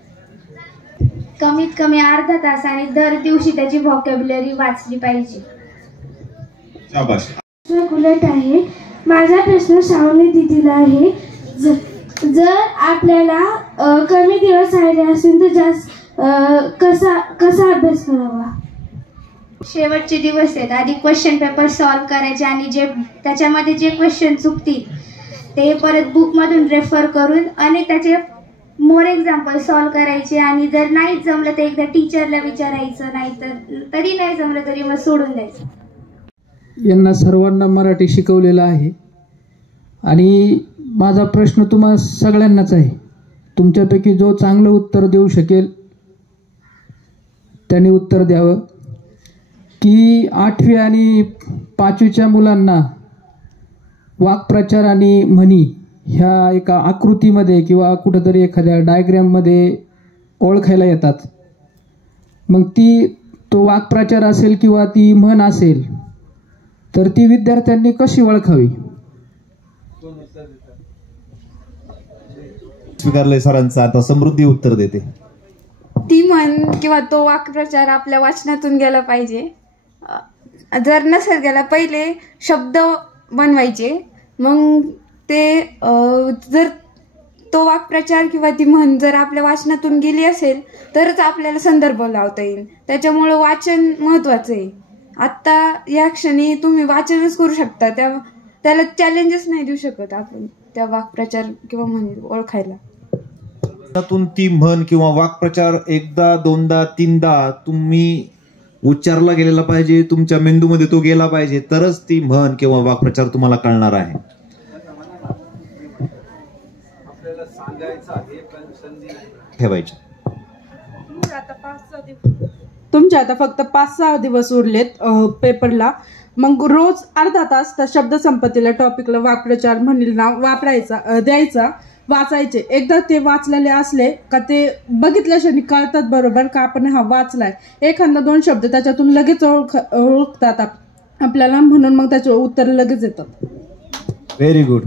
कमीत कमी अर्धा तास, आणि दर दिवशी त्याची व्हॉकॅब्युलरी वाचली पाहिजे. उलट आहे. माझा प्रश्न श्रावणी दिदीला आहे, जर आपल्याला कमी दिवस राहिले असेल तर जास्त कसा अभ्यास करावा? शेवटचे दिवस आहेत, आधी क्वेश्चन पेपर सॉल्व करायचे आणि जे त्याच्यामध्ये जे क्वेश्चन चुकतील ते परत बुकमधून रेफर करून आणि त्याचे मोर एक्झाम्पल सॉल्व करायचे, आणि जर नाहीच जमलं तर एकदा टीचरला विचारायचं, नाहीतर तरी नाही जमलं तरी मग सोडून द्यायचं. यांना सर्वांना मराठी शिकवलेलं आहे आणि माझा प्रश्न तुम्हा सगळ्यांनाच आहे. तुमच्यापैकी जो चांगलं उत्तर देऊ शकेल त्याने उत्तर द्यावं की 8वी आणि 5वीच्या मुलांना वाक्प्रचार आणि म्हणी ह्या एका आकृतीमध्ये किंवा कुठंतरी एखाद्या डायग्रॅममध्ये ओळखायला येतात. मग तो वाक्प्रचार असेल किंवा ती म्हण असेल तर ती विद्यार्थ्यांनी कशी ओळखावी? स्वीकारलंय सरांचं, आता समृद्धी उत्तर देते. ती म्हण किंवा तो वाक्प्रचार आपल्या वाचनातून गेला पाहिजे. जर नसेल गेला पहिले शब्द बनवायचे, मग ते जर तो वाक्प्रचार किंवा ती म्हण जर आपल्या वाचनातून गेली असेल तरच आपल्याला संदर्भ लावता येईल. त्याच्यामुळं वाचन महत्त्वाचं आहे. आत्ता या क्षणी तुम्ही वाचनच करू शकता, त्याला चॅलेंजेस नाही देऊ शकत आपण त्या वाक्प्रचार किंवा म्हणी ओळखायला. ती म्हण किंवा वाक्प्रचार एकदा, दोनदा, तीनदा तुम्ही उच्चारला गेलेला पाहिजे, तुमच्या मेंदूमध्ये तो गेला पाहिजे, तरच ती म्हण किंवा वाक्प्रचार तुम्हाला कळणार आहे. ठेवायचे. तुमच्या आता फक्त 5-6 दिवस उरलेत पेपरला. मग रोज अर्धा तास त्या शब्दसंपत्तीला, टॉपिकला, वाक्प्रचार म्हणीला वापरायचा, द्यायचा, वाचायचे. एकदा ते वाचलेले असले का ते बघितल्याशिवाय कळतात बरोबर का आपण हा वाचलाय. एखादा 2 शब्द त्याच्यातून लगेच ओळखतात आपल्याला, म्हणून मग त्याचे उत्तर लगेच येतात. Very good.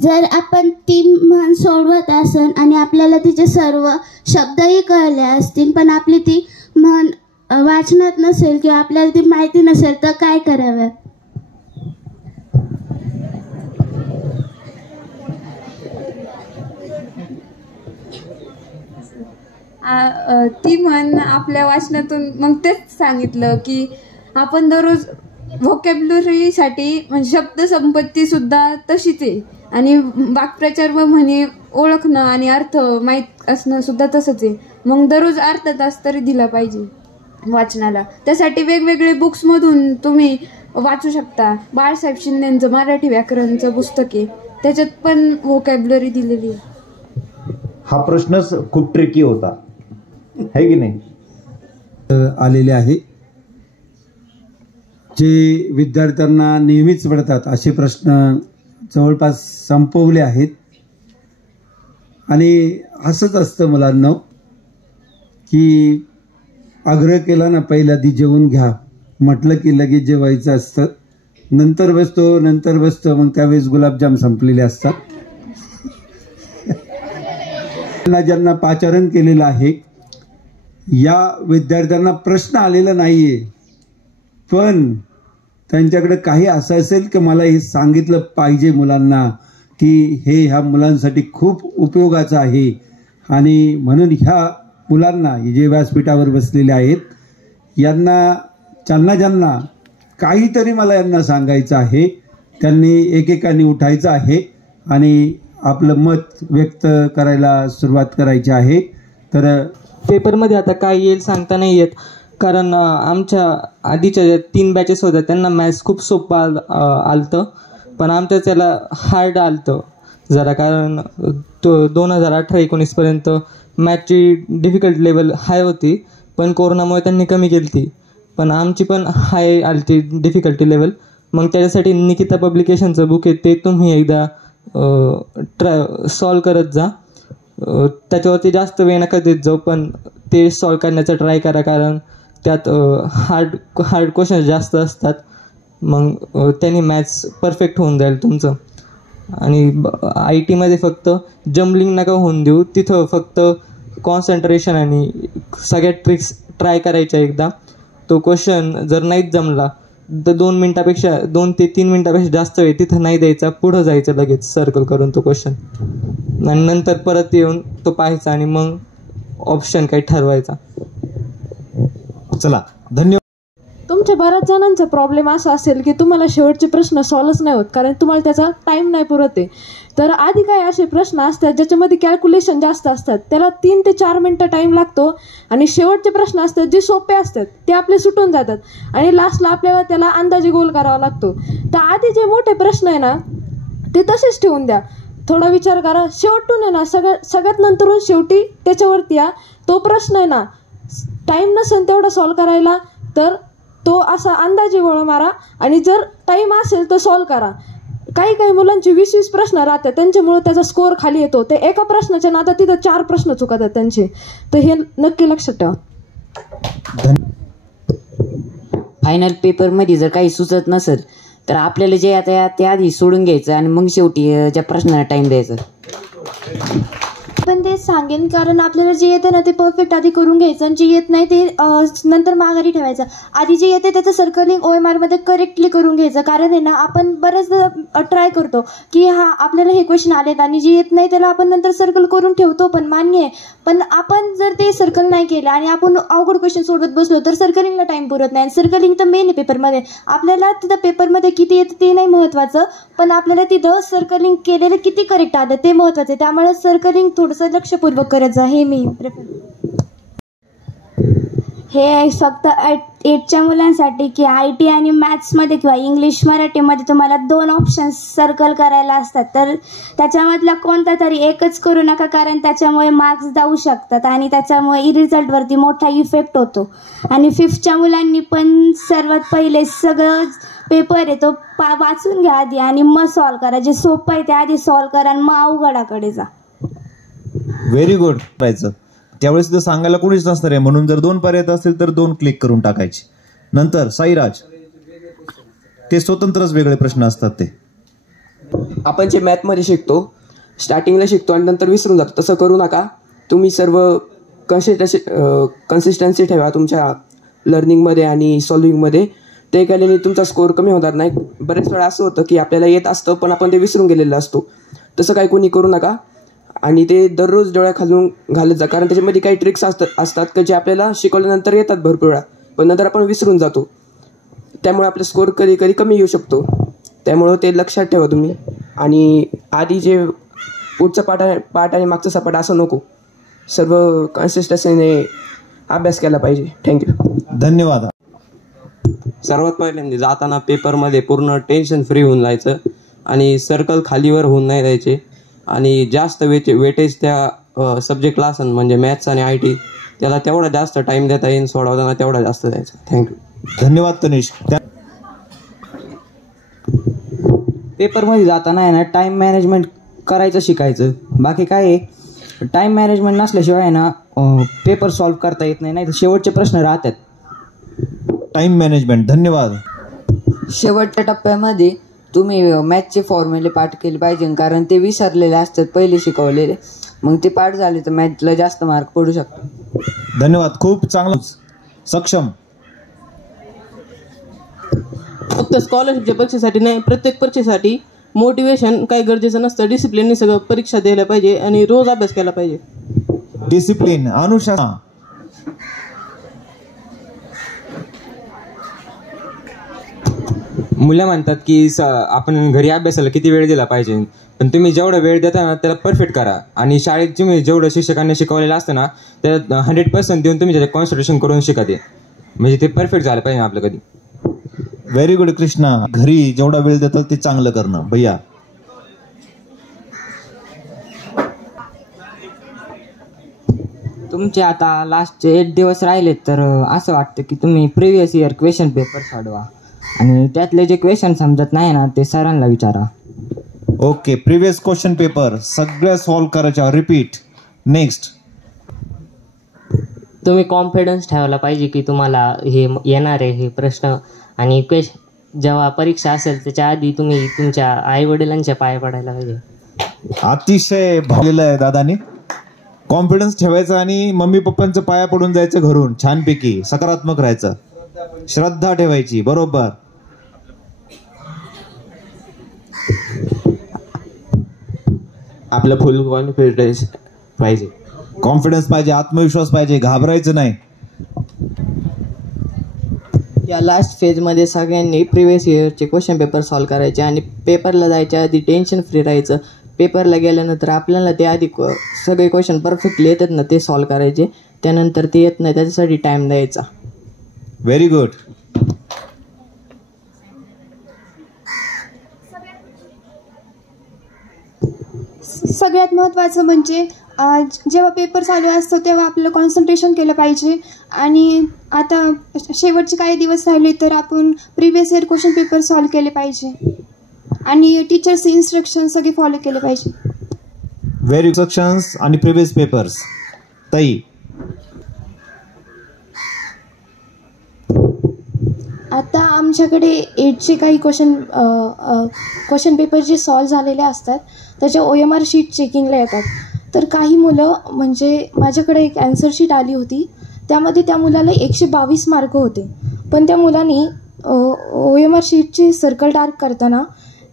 जर आपण ती म्हण सोडवत असेल आणि आपल्याला तिचे सर्व शब्दही कळले असतील पण आपली ती म्हण वाचनात नसेल किंवा आपल्याला ती माहिती नसेल तर काय करावे? ती म्हण आपल्या वाचनातून, मग तेच सांगितलं की आपण दररोज व्होकॅब्युलरीसाठी म्हणजे शब्दसंपत्ती सुद्धा तशीच आहे, आणि वाक्प्रचार व म्हणी ओळखणं आणि अर्थ माहीत असणं सुद्धा तसंच आहे. मग दररोज अर्धा तास तरी दिला पाहिजे वाचनाला. त्यासाठी वेगवेगळे बुक्समधून तुम्ही वाचू शकता. बाळासाहेब शिंदेचं मराठी व्याकरणचं पुस्तक आहे, त्याच्यात पण व्होकॅब्युलरी दिलेली आहे. हा प्रश्नच खूप ट्रिकी होता, है की नाही? आलेले आहे जे विद्यार्थ्यांना नेहमीच पडतात असे प्रश्न जवळपास संपवले आहेत. आणि असंच असतं मुलांना की आग्रह केला ना पहिल्या आधी जेवून घ्या, म्हटलं की लगेच जेवायचं असतं. नंतर बसतो मग त्यावेळेस गुलाबजाम संपलेले असतात. ज्यांना पाचारण केलेलं आहे या विद्यार्थ्यांना प्रश्न आलेला नाहीये, पण त्यांच्याकडे काही असं असेल की मला हे सांगितलं पाहिजे मुलांना की हे ह्या मुलांसाठी खूप उपयोगाचं आहे. आणि म्हणून ह्या मुलांना जे व्यासपीठावर बसलेले आहेत ज्यांना काहीतरी मला यांना सांगायचं आहे, त्यांनी एकेकाने उठायचं आहे आणि आपलं मत व्यक्त करायला सुरुवात करायची आहे. तर पेपरमध्ये आता काय येईल सांगता नाही येत, कारण आमच्या आधीच्या ज्या 3 बॅचेस होत्या त्यांना मॅथ्स खूप सोपं आलतं, पण आमच्या त्याला हार्ड आलतं जरा, कारण 2018-19 पर्यंत मॅथची डिफिकल्ट लेवल हाय होती, पण कोरोनामुळे त्यांनी कमी केली ती, पण आमची पण हाय आलती डिफिकल्टी लेवल. मग त्याच्यासाठी निकिता पब्लिकेशनचं बुक आहे, ते तुम्ही एकदा सॉल्व करत जा. त्याच्यावरती जास्त वेळ नका देत जाऊ, पण ते सॉल्व करण्याचा ट्राय करा, कारण त्यात हार्ड क्वेश्चन जास्त असतात. मग त्यांनी मॅथ्स परफेक्ट होऊन जाईल तुमचं. आणि IT मध्ये फक्त जम्बलिंग नका होऊन देऊ, तिथं फक्त कॉन्सन्ट्रेशन आणि सगळ्या ट्रिक्स ट्राय करायच्या. एकदा तो क्वेश्चन जर नाहीच जमला तर 2 ते 3 मिनटापेक्षा जास्त वेळ तिथं नाही द्यायचा, पुढं जायचं लगेच सर्कल करून तो क्वेश्चन, आणि नंतर परत येऊन तो पाहायचा आणि मग ऑप्शन काही ठरवायचा. चला, धन्यवाद. तुमच्या बऱ्याच जणांचा प्रॉब्लेम असा असेल की तुम्हाला शेवटचे प्रश्न सॉल्वच नाही होत, कारण तुम्हाला त्याचा टाईम नाही पुरत आहे. तर आधी काय असे प्रश्न असतात ज्याच्यामध्ये कॅल्क्युलेशन जास्त असतात, त्याला 3 ते 4 मिनटं टाईम लागतो, आणि शेवटचे प्रश्न असतात जे सोपे असतात ते आपले सुटून जातात, आणि लास्टला आपल्याला त्याला अंदाजे गोल करावा लागतो. तर आधी जे मोठे प्रश्न आहे ना ते तसेच ठेवून द्या, थोडा विचार करा. शेवटून आहे ना सगळ्यात नंतरून शेवटी त्याच्यावरती या. तो प्रश्न आहे ना टाईम नसेल तेवढा सॉल्व करायला तर तो असा अंदाजे गोळा मारा, आणि जर टाईम असेल तर सॉल्व करा. काही मुलांचे 20-20 प्रश्न राहतात, त्यांच्यामुळे त्याचा स्कोअर खाली येतो. ते एका प्रश्नाच्या नादात तिथं 4 प्रश्न चुकतात त्यांचे. तर हे नक्की लक्षात ठेवा. फायनल पेपरमध्ये जर काही सुचत नसेल तर आपल्याला जे आता ते आधी सोडून घ्यायचं आणि मग शेवटी ज्या प्रश्नाला टाईम द्यायचा. पण ते सांगेन, कारण आपल्याला जे येतं ना ते परफेक्ट आधी करून घ्यायचं, आणि जे येत नाही ते नंतर माघारी ठेवायचं. आधी जे येते त्याचं सर्कलिंग OMRमध्ये करेक्टली करून घ्यायचं, कारण आहे ना आपण बरेचदा ट्राय करतो की आपल्याला हे क्वेश्चन आलेत, आणि जे येत नाही त्याला आपण नंतर सर्कल करून ठेवतो, पण मान्य आहे. पण आपण जर ते सर्कल नाही केलं आणि आपण अवघड क्वेश्चन सोडत बसलो तर सर्कलिंगला टाईम पुरत नाही. सर्कलिंग तर मेन आहे पेपरमध्ये. आपल्याला तिथं पेपरमध्ये किती येतं ते नाही महत्त्वाचं, पण आपल्याला तिथं सर्कलिंग केलेलं किती करेक्ट आलं ते महत्त्वाचं आहे. त्यामुळे सर्कलिंग थोडंसं लक्षपूर्वक करत जा, हे मी हे फक्त 8च्या मुलांसाठी की IT आणि मॅथ्समध्ये किंवा इंग्लिश मराठीमध्ये तुम्हाला 2 ऑप्शन्स सर्कल करायला असतात, तर त्याच्यामधला कोणता तरी एकच करू नका, कारण त्याच्यामुळे मार्क्स जाऊ शकतात आणि त्याच्यामुळे रिझल्टवरती मोठा इफेक्ट होतो. आणि 5च्या मुलांनी पण सर्वात पहिले सगळं पेपर आहे तो वाचून घ्या आधी, आणि मग सॉल्व करा. जे सोपं आहे ते आधी सॉल्व करा आणि मग अवघडाकडे जा. Very good. करायचं त्यावेळेस तो सांगायला कोणीच नसणार आहे, म्हणून जर 2 पर्याय असेल तर 2 क्लिक करून टाकायचे. नंतर साईराज, ते स्वतंत्रच वेगळे प्रश्न असतात. ते आपण जे मॅथमध्ये शिकतो स्टार्टिंगला शिकतो आणि नंतर विसरून जातो, तसं करू नका. तुम्ही सर्व कन्सिस्टन्सी ठेवा तुमच्या लर्निंगमध्ये आणि सॉल्विंगमध्ये. ते केल्याने तुमचा स्कोअर कमी होणार नाही. बरेच वेळा असं होतं की आपल्याला येत असतं पण आपण ते विसरून गेलेलं असतो, तसं काही कोणी करू नका. आणि ते दररोज डोळ्याखालून घालत जा, कारण त्याच्यामध्ये काही ट्रिक्स असतात की जे आपल्याला शिकवल्यानंतर येतात भरपूर वेळा, पण नंतर आपण विसरून जातो. त्यामुळे आपला स्कोअर कधी कधी कमी येऊ शकतो. त्यामुळं ते लक्षात ठेवा तुम्ही. आणि आधी जे पुढचा पाठ आणि मागचा सपाट असं नको, सर्व कन्सिस्टन्सीने अभ्यास केला पाहिजे. थँक्यू. धन्यवाद. सर्वात पहिल्यांदा जाताना पेपरमध्ये पूर्ण टेन्शन फ्री होऊन जायचं आणि सर्कल खालीवर होऊन नाही द्यायचे, आणि जास्त वेटेज त्या सब्जेक्टला असेल म्हणजे मॅथ्स आणि IT त्याला तेवढा जास्त टाईम देता येईल, सोडवताना तेवढा जास्त द्यायचा. थँक्यू. धन्यवाद तनिष. पेपरमध्ये जाताना आहे ना टाईम मॅनेजमेंट करायचं शिकायचं. बाकी काय आहे, टाईम मॅनेजमेंट नसल्याशिवाय आहे ना पेपर सॉल्व करता येत नाही, नाही तर शेवटचे प्रश्न राहतात. Time management. धन्यवाद. शेवटच्या टप्प्यामध्ये तुम्ही मॅथचे फॉर्म्युले पाठ केले पाहिजे, कारण ते विसरलेले असतात पहिले शिकवलेले. मग ते पाठ झाले तर मॅथला जास्त मार्क पडू शकतो. धन्यवाद. खूप चांगलं. सक्षम. फक्त स्कॉलरशिपच्या परीक्षेसाठी नाही, प्रत्येक परीक्षेसाठी मोटिवेशन काही गरजेचं नसतं. डिसिप्लिनने सगळं परीक्षा द्यायला पाहिजे आणि रोज अभ्यास केला पाहिजे. डिसिप्लिन, अनुशासन. मुलं म्हणतात की आपण घरी अभ्यासाला किती वेळ दिला पाहिजे, पण तुम्ही जेवढा वेळ देता ना त्याला परफेक्ट करा. आणि शाळेत तुम्ही जेवढं शिक्षकांनी शिकवलेलं असतं ना त्याला 100% देऊन तुम्ही त्याचं कॉन्सन्ट्रेशन करून शिका, ते म्हणजे ते परफेक्ट झालं पाहिजे आपलं कधी. Very good Krishna. घरी जेवढा वेळ देतात ते चांगलं करणं. भैया. तुमचे आता लास्टचे 8 दिवस राहिलेत, तर असं वाटतं की तुम्ही प्रिव्हियस इयर क्वेश्चन पेपर सोडवा आणि त्यातले जे क्वेश्चन समजत नाही ना ते सरांना विचारा. ओके. प्रिव्हियस क्वेश्चन पेपर सगळ्या सॉल्व्ह करायच्या. रिपीट. नेक्स्ट. तुम्ही कॉन्फिडन्स ठेवायला पाहिजे की तुम्हाला हे येणार आहे हे प्रश्न, आणि जेव्हा परीक्षा असेल त्याच्या आधी तुम्ही तुमच्या आईवडिलांच्या पाया पडायला पाहिजे. अतिशय भावलेलं आहे दादानी. कॉन्फिडन्स ठेवायचा आणि मम्मी पप्पांच्या पाया पडून जायचं घरून. छानपैकी सकारात्मक राहायचं. श्रद्धा ठेवायची. बरोबर. आपलं फुल कॉन्फिडन्स पाहिजे. कॉन्फिडन्स पाहिजे, आत्मविश्वास पाहिजे, घाबरायचं नाही. या लास्ट फेजमध्ये सगळ्यांनी प्रिव्हियस इयरचे क्वेश्चन पेपर सॉल्व्ह करायचे आणि पेपरला जायच्या आधी टेन्शन फ्री राहायचं. पेपरला गेल्यानंतर आपल्याला ते आधी सगळे क्वेश्चन परफेक्टली येतात ना ते सॉल्व्ह करायचे, त्यानंतर ते येत नाही त्याच्यासाठी टाईम द्यायचा. Very good. सगळ्यात महत्त्वाचं म्हणजे जेव्हा पेपर चालू असतो तेव्हा आपलं कॉन्सन्ट्रेशन केलं पाहिजे. आणि आता शेवटचे काही दिवस राहिले तर आपण previous year question paper solve केले पाहिजे आणि टीचर्सचे इन्स्ट्रक्शन सगळे फॉलो केले पाहिजे. व्हेरी इन्स्ट्रक्शन्स आणि प्रिव्हियस पेपर्स. ताई. आता आमच्याकडे 8चे काही क्वेश्चन पेपर जे सॉल्व झालेले असतात त्याच्या OMR शीट चेकिंगला येतात. तर काही मुलं, म्हणजे माझ्याकडे एक ॲन्सर शीट आली होती त्यामध्ये त्या मुलाला 122 मार्क होते, पण त्या मुलाने OMR शीटचे सर्कल डार्क करताना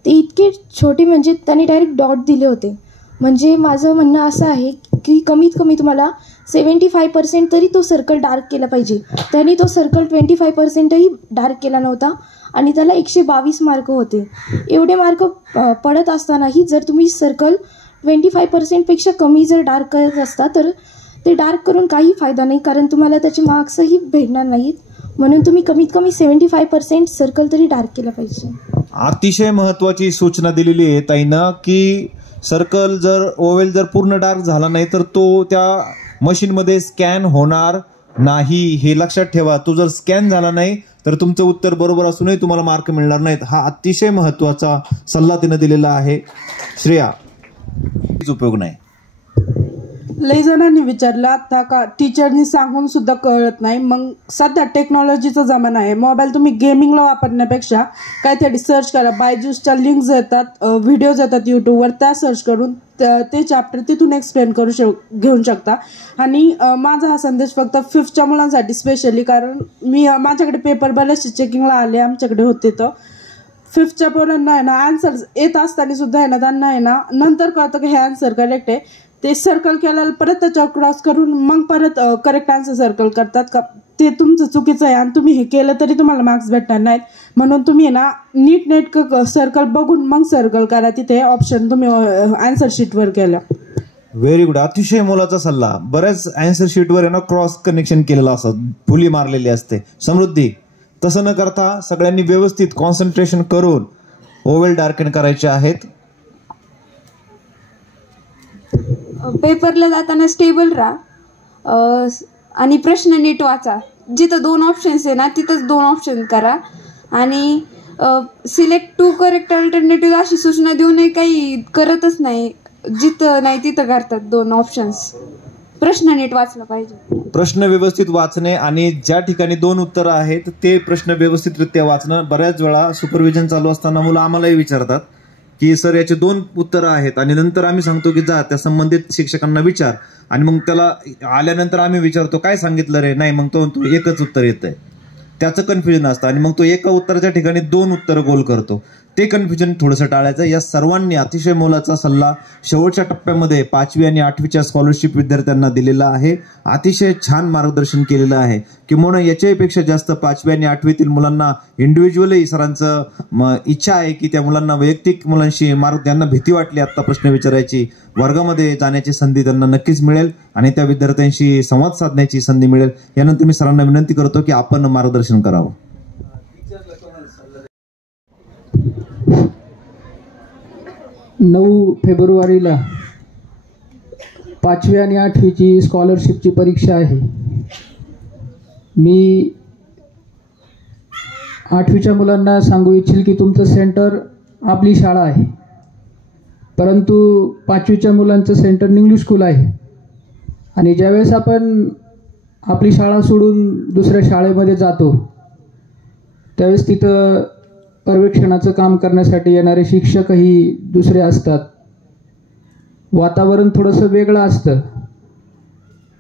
ते इतके छोटे, म्हणजे त्यांनी डायरेक्ट डॉट दिले होते. म्हणजे माझं म्हणणं असं आहे की कमीत कमी तुम्हाला 75% तरी तो सर्कल डार्क केला पाहिजे. त्यांनी तो सर्कल 25%ही डार्क केला नव्हता आणि त्याला 122 मार्क होते. एवढे मार्क पडत असतानाही जर तुम्ही सर्कल 25%पेक्षा कमी जर डार्क करत असता तर ते डार्क करून काही फायदा नाही, कारण तुम्हाला त्याचे मार्क्सही भेटणार नाहीत. म्हणून तुम्ही कमीत कमी 75% सर्कल तरी डार्क केला पाहिजे. अतिशय महत्त्वाची सूचना दिलेली आहे ताईनं की सर्कल जर ओवेल जर पूर्ण डार्क झाला नाही तर तो त्या मशीनमध्ये स्कॅन होणार नाही. हे लक्षात ठेवा. तो जर स्कॅन झाला नाही तर तुमचं उत्तर बरोबर असूनही तुम्हाला मार्क मिळणार नाहीत. हा अतिशय महत्त्वाचा सल्ला तिनं दिलेला आहे. श्रेया. उपयोग नाही. लई जणांनी विचारलं आता का टीचरनी सांगून सुद्धा कळत नाही. मग सध्या टेक्नॉलॉजीचा जमाना आहे. मोबाईल तुम्ही गेमिंगला वापरण्यापेक्षा काहीतरी सर्च करा. बायजूसच्या लिंक्स येतात, व्हिडिओज येतात यूट्यूबवर, त्या सर्च करून ते चॅप्टर तिथून एक्सप्लेन घेऊ शकता. आणि माझा हा संदेश फक्त 5th मुलांसाठी स्पेशली, कारण माझ्याकडे पेपर बरेचसे चेकिंगला आले, आमच्याकडे होते. तर 5th पोरांना आहे ना आन्सर येत असताना सुद्धा आहे ना त्यांना आहे ना नंतर कळतं की हे आन्सर करेक्ट आहे. ते सर्कल केल्याला परत त्याच्यावर क्रॉस करून मग परत करेक्ट आन्सर सर्कल करतात का ते तुमचं चुकीचं आहे आणि तुम्ही हे केलं तरी तुम्हाला मार्क्स भेटणार नाहीत. म्हणून तुम्ही ना नीट सर्कल बघून मग सर्कल करा. तिथे ऑप्शन तुम्ही आन्सर शीटवर केल्या. Very good. अतिशय मोलाचा सल्ला. बऱ्याच आन्सर शीटवर आहे ना क्रॉस कनेक्शन केलेलं असतं, फुली मारलेली असते. समृद्धी. तसं न करता सगळ्यांनी व्यवस्थित कॉन्सन्ट्रेशन करून ओवेल डार्कन करायचे आहेत. पेपरला जाताना स्टेबल राहा आणि प्रश्न नीट वाचा. जिथं 2 ऑप्शन्स आहे ना तिथंच 2 ऑप्शन करा आणि सिलेक्ट 2 करेक्ट अल्टरनेटिव्ह अशी सूचना देऊनही काही करतच नाही. जिथं नाही तिथं करतात 2 ऑप्शन्स. प्रश्न नीट वाचला पाहिजे. प्रश्न व्यवस्थित वाचणे आणि ज्या ठिकाणी 2 उत्तरं आहेत ते प्रश्न व्यवस्थितरित्या वाचणं. बऱ्याच वेळा सुपरविजन चालू असताना मुलं आम्हालाही विचारतात की सर याचे 2 उत्तरं आहेत, आणि नंतर आम्ही सांगतो की जा त्या संबंधित शिक्षकांना विचार, आणि मग त्याला आल्यानंतर आम्ही विचारतो काय सांगितलं रे, नाही मग तो एकच उत्तर येतंय. त्याचं कन्फ्युजन असतं आणि मग तो एका उत्तराच्या ठिकाणी 2 उत्तरं गोल करतो. ते कन्फ्युजन थोडंसं टाळायचं. या सर्वांनी अतिशय मोलाचा सल्ला शेवटच्या टप्प्यामध्ये 5वी आणि 8वीच्या स्कॉलरशिप विद्यार्थ्यांना दिलेला आहे. अतिशय छान मार्गदर्शन केलेलं आहे. किंवा याच्यापेक्षा जास्त 5वी आणि 8वीतील मुलांना इंडिव्हिज्युअली सरांचं इच्छा आहे की त्या मुलांना वैयक्तिक मुलांशी त्यांना भीती वाटली आता प्रश्न विचारायची, वर्गामध्ये जाण्याची संधी त्यांना नक्कीच मिळेल आणि त्या विद्यार्थ्यांशी संवाद साधण्याची संधी मिळेल. यानंतर मी सरांना विनंती करतो की आपण मार्गदर्शन करावं. 9 फेब्रुवारीला 5वी आणि 8वीची स्कॉलरशिपची परीक्षा आहे. मी 8वीच्या मुलांना सांगू इच्छिल की तुमचं सेंटर आपली शाळा आहे, परंतु 5वीच्या मुलांचं सेंटर इंग्लिश स्कूल आहे. आणि ज्यावेळेस आपण आपली शाळा सोडून दुसऱ्या शाळेमध्ये जातो त्यावेळेस तिथं पर्यवेक्षणाचं काम करण्यासाठी येणारे शिक्षकही दुसरे असतात. वातावरण थोडंसं वेगळं असतं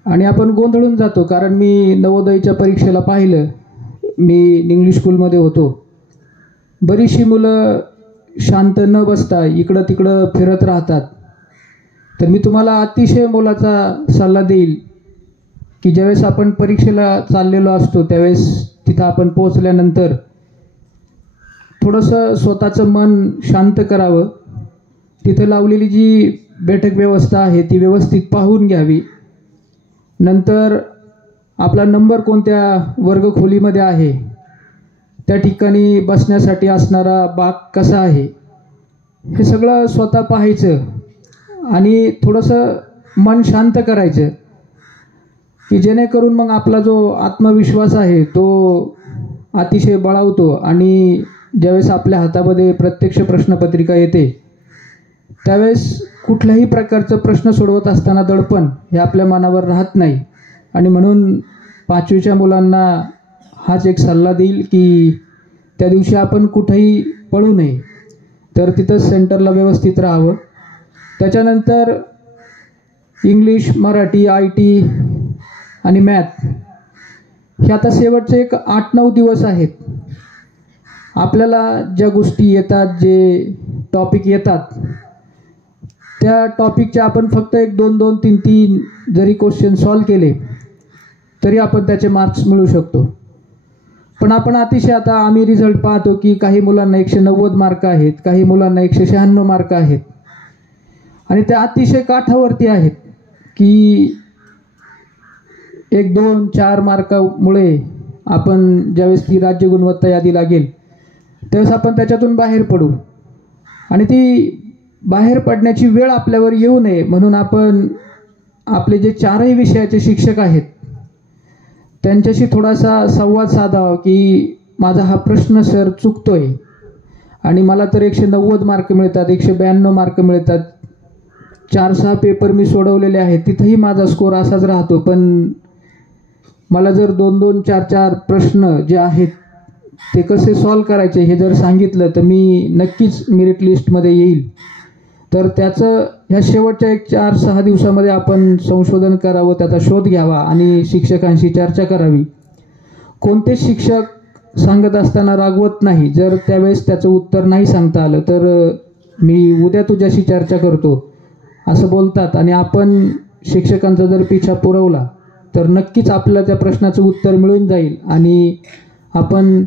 आणि आपण गोंधळून जातो. कारण मी नवोदयच्या परीक्षेला पाहिलं, मी इंग्लिश स्कूलमध्ये होतो. बरीचशी मुलं शांत न बसता इकडं तिकडं फिरत राहतात. तर मी तुम्हाला अतिशय मोलाचा सल्ला देईल की ज्यावेळेस आपण परीक्षेला चाललेलो असतो त्यावेळेस तिथं आपण पोहोचल्यानंतर थोडंसं स्वतःचं मन शांत करावं. तिथं लावलेली जी बैठक व्यवस्था आहे ती व्यवस्थित पाहून घ्यावी. नंतर आपला नंबर कोणत्या वर्गखोलीमध्ये आहे, त्या ठिकाणी बसण्यासाठी असणारा बाक कसा आहे, हे सगळं स्वतः पाहायचं आणि थोडंसं मन शांत करायचं की जेणेकरून मग आपला जो आत्मविश्वास आहे तो अतिशय बळावतो. आणि ज्यावेळेस आपल्या हातामध्ये प्रत्यक्ष प्रश्नपत्रिका येते त्यावेळेस कुठल्याही प्रकारचं प्रश्न सोडवत असताना दडपण हे आपल्या मनावर राहत नाही. आणि म्हणून 5वीच्या मुलांना हाच एक सल्ला देईल की त्या दिवशी आपण कुठेही पळू नये, तर तिथं सेंटरला व्यवस्थित राहावं. त्याच्यानंतर इंग्लिश, मराठी, IT आणि मॅथ हे आता शेवटचे एक 8-9 दिवस आहेत. आपल्याला ज्या गोष्टी येतात, जे टॉपिक येतात त्या टॉपिकचे आपण फक्त 1-2, 3 जरी क्वेश्चन सॉल्व केले तरी आपण त्याचे मार्क्स मिळू शकतो. पण आपण अतिशय आता आम्ही रिझल्ट पाहतो की काही मुलांना 190 मार्क आहेत, काही मुलांना 196 मार्क आहेत आणि त्या अतिशय काठावरती आहेत की 1, 2, 4 मार्कामुळे आपण ज्यावेळेस ती राज्य गुणवत्ता यादी लागेल त्यावेळेस आपण त्याच्यातून बाहेर पडू. आणि ती बाहेर पडण्याची वेळ आपल्यावर येऊ नये म्हणून आपण आपले जे 4ही विषयाचे शिक्षक आहेत त्यांच्याशी थोडासा संवाद साधावा की माझा हा प्रश्न सर चुकतोय आणि मला तर 190 मार्क मिळतात, 192 मार्क मिळतात, 4-6 पेपर मी सोडवलेले आहेत, तिथंही माझा स्कोर असाच राहतो. पण मला जर 2-2, 4-4 प्रश्न जे आहेत ते कसे सॉल्व करायचे हे जर सांगितलं तर मी नक्कीच मेरिट लिस्टमध्ये येईल. तर त्याचं ह्या शेवटच्या 4-6 दिवसामध्ये आपण संशोधन करावं, त्याचा शोध घ्यावा आणि शिक्षकांशी चर्चा करावी. कोणते शिक्षक सांगत असताना रागवत नाही. जर त्यावेळेस त्याचं उत्तर नाही सांगता आलं तर मी उद्या तुझ्याशी चर्चा करतो असं बोलतात. आणि आपण शिक्षकांचा जर पिछा पुरवला तर नक्कीच आपल्याला त्या प्रश्नाचं उत्तर मिळून जाईल आणि आपण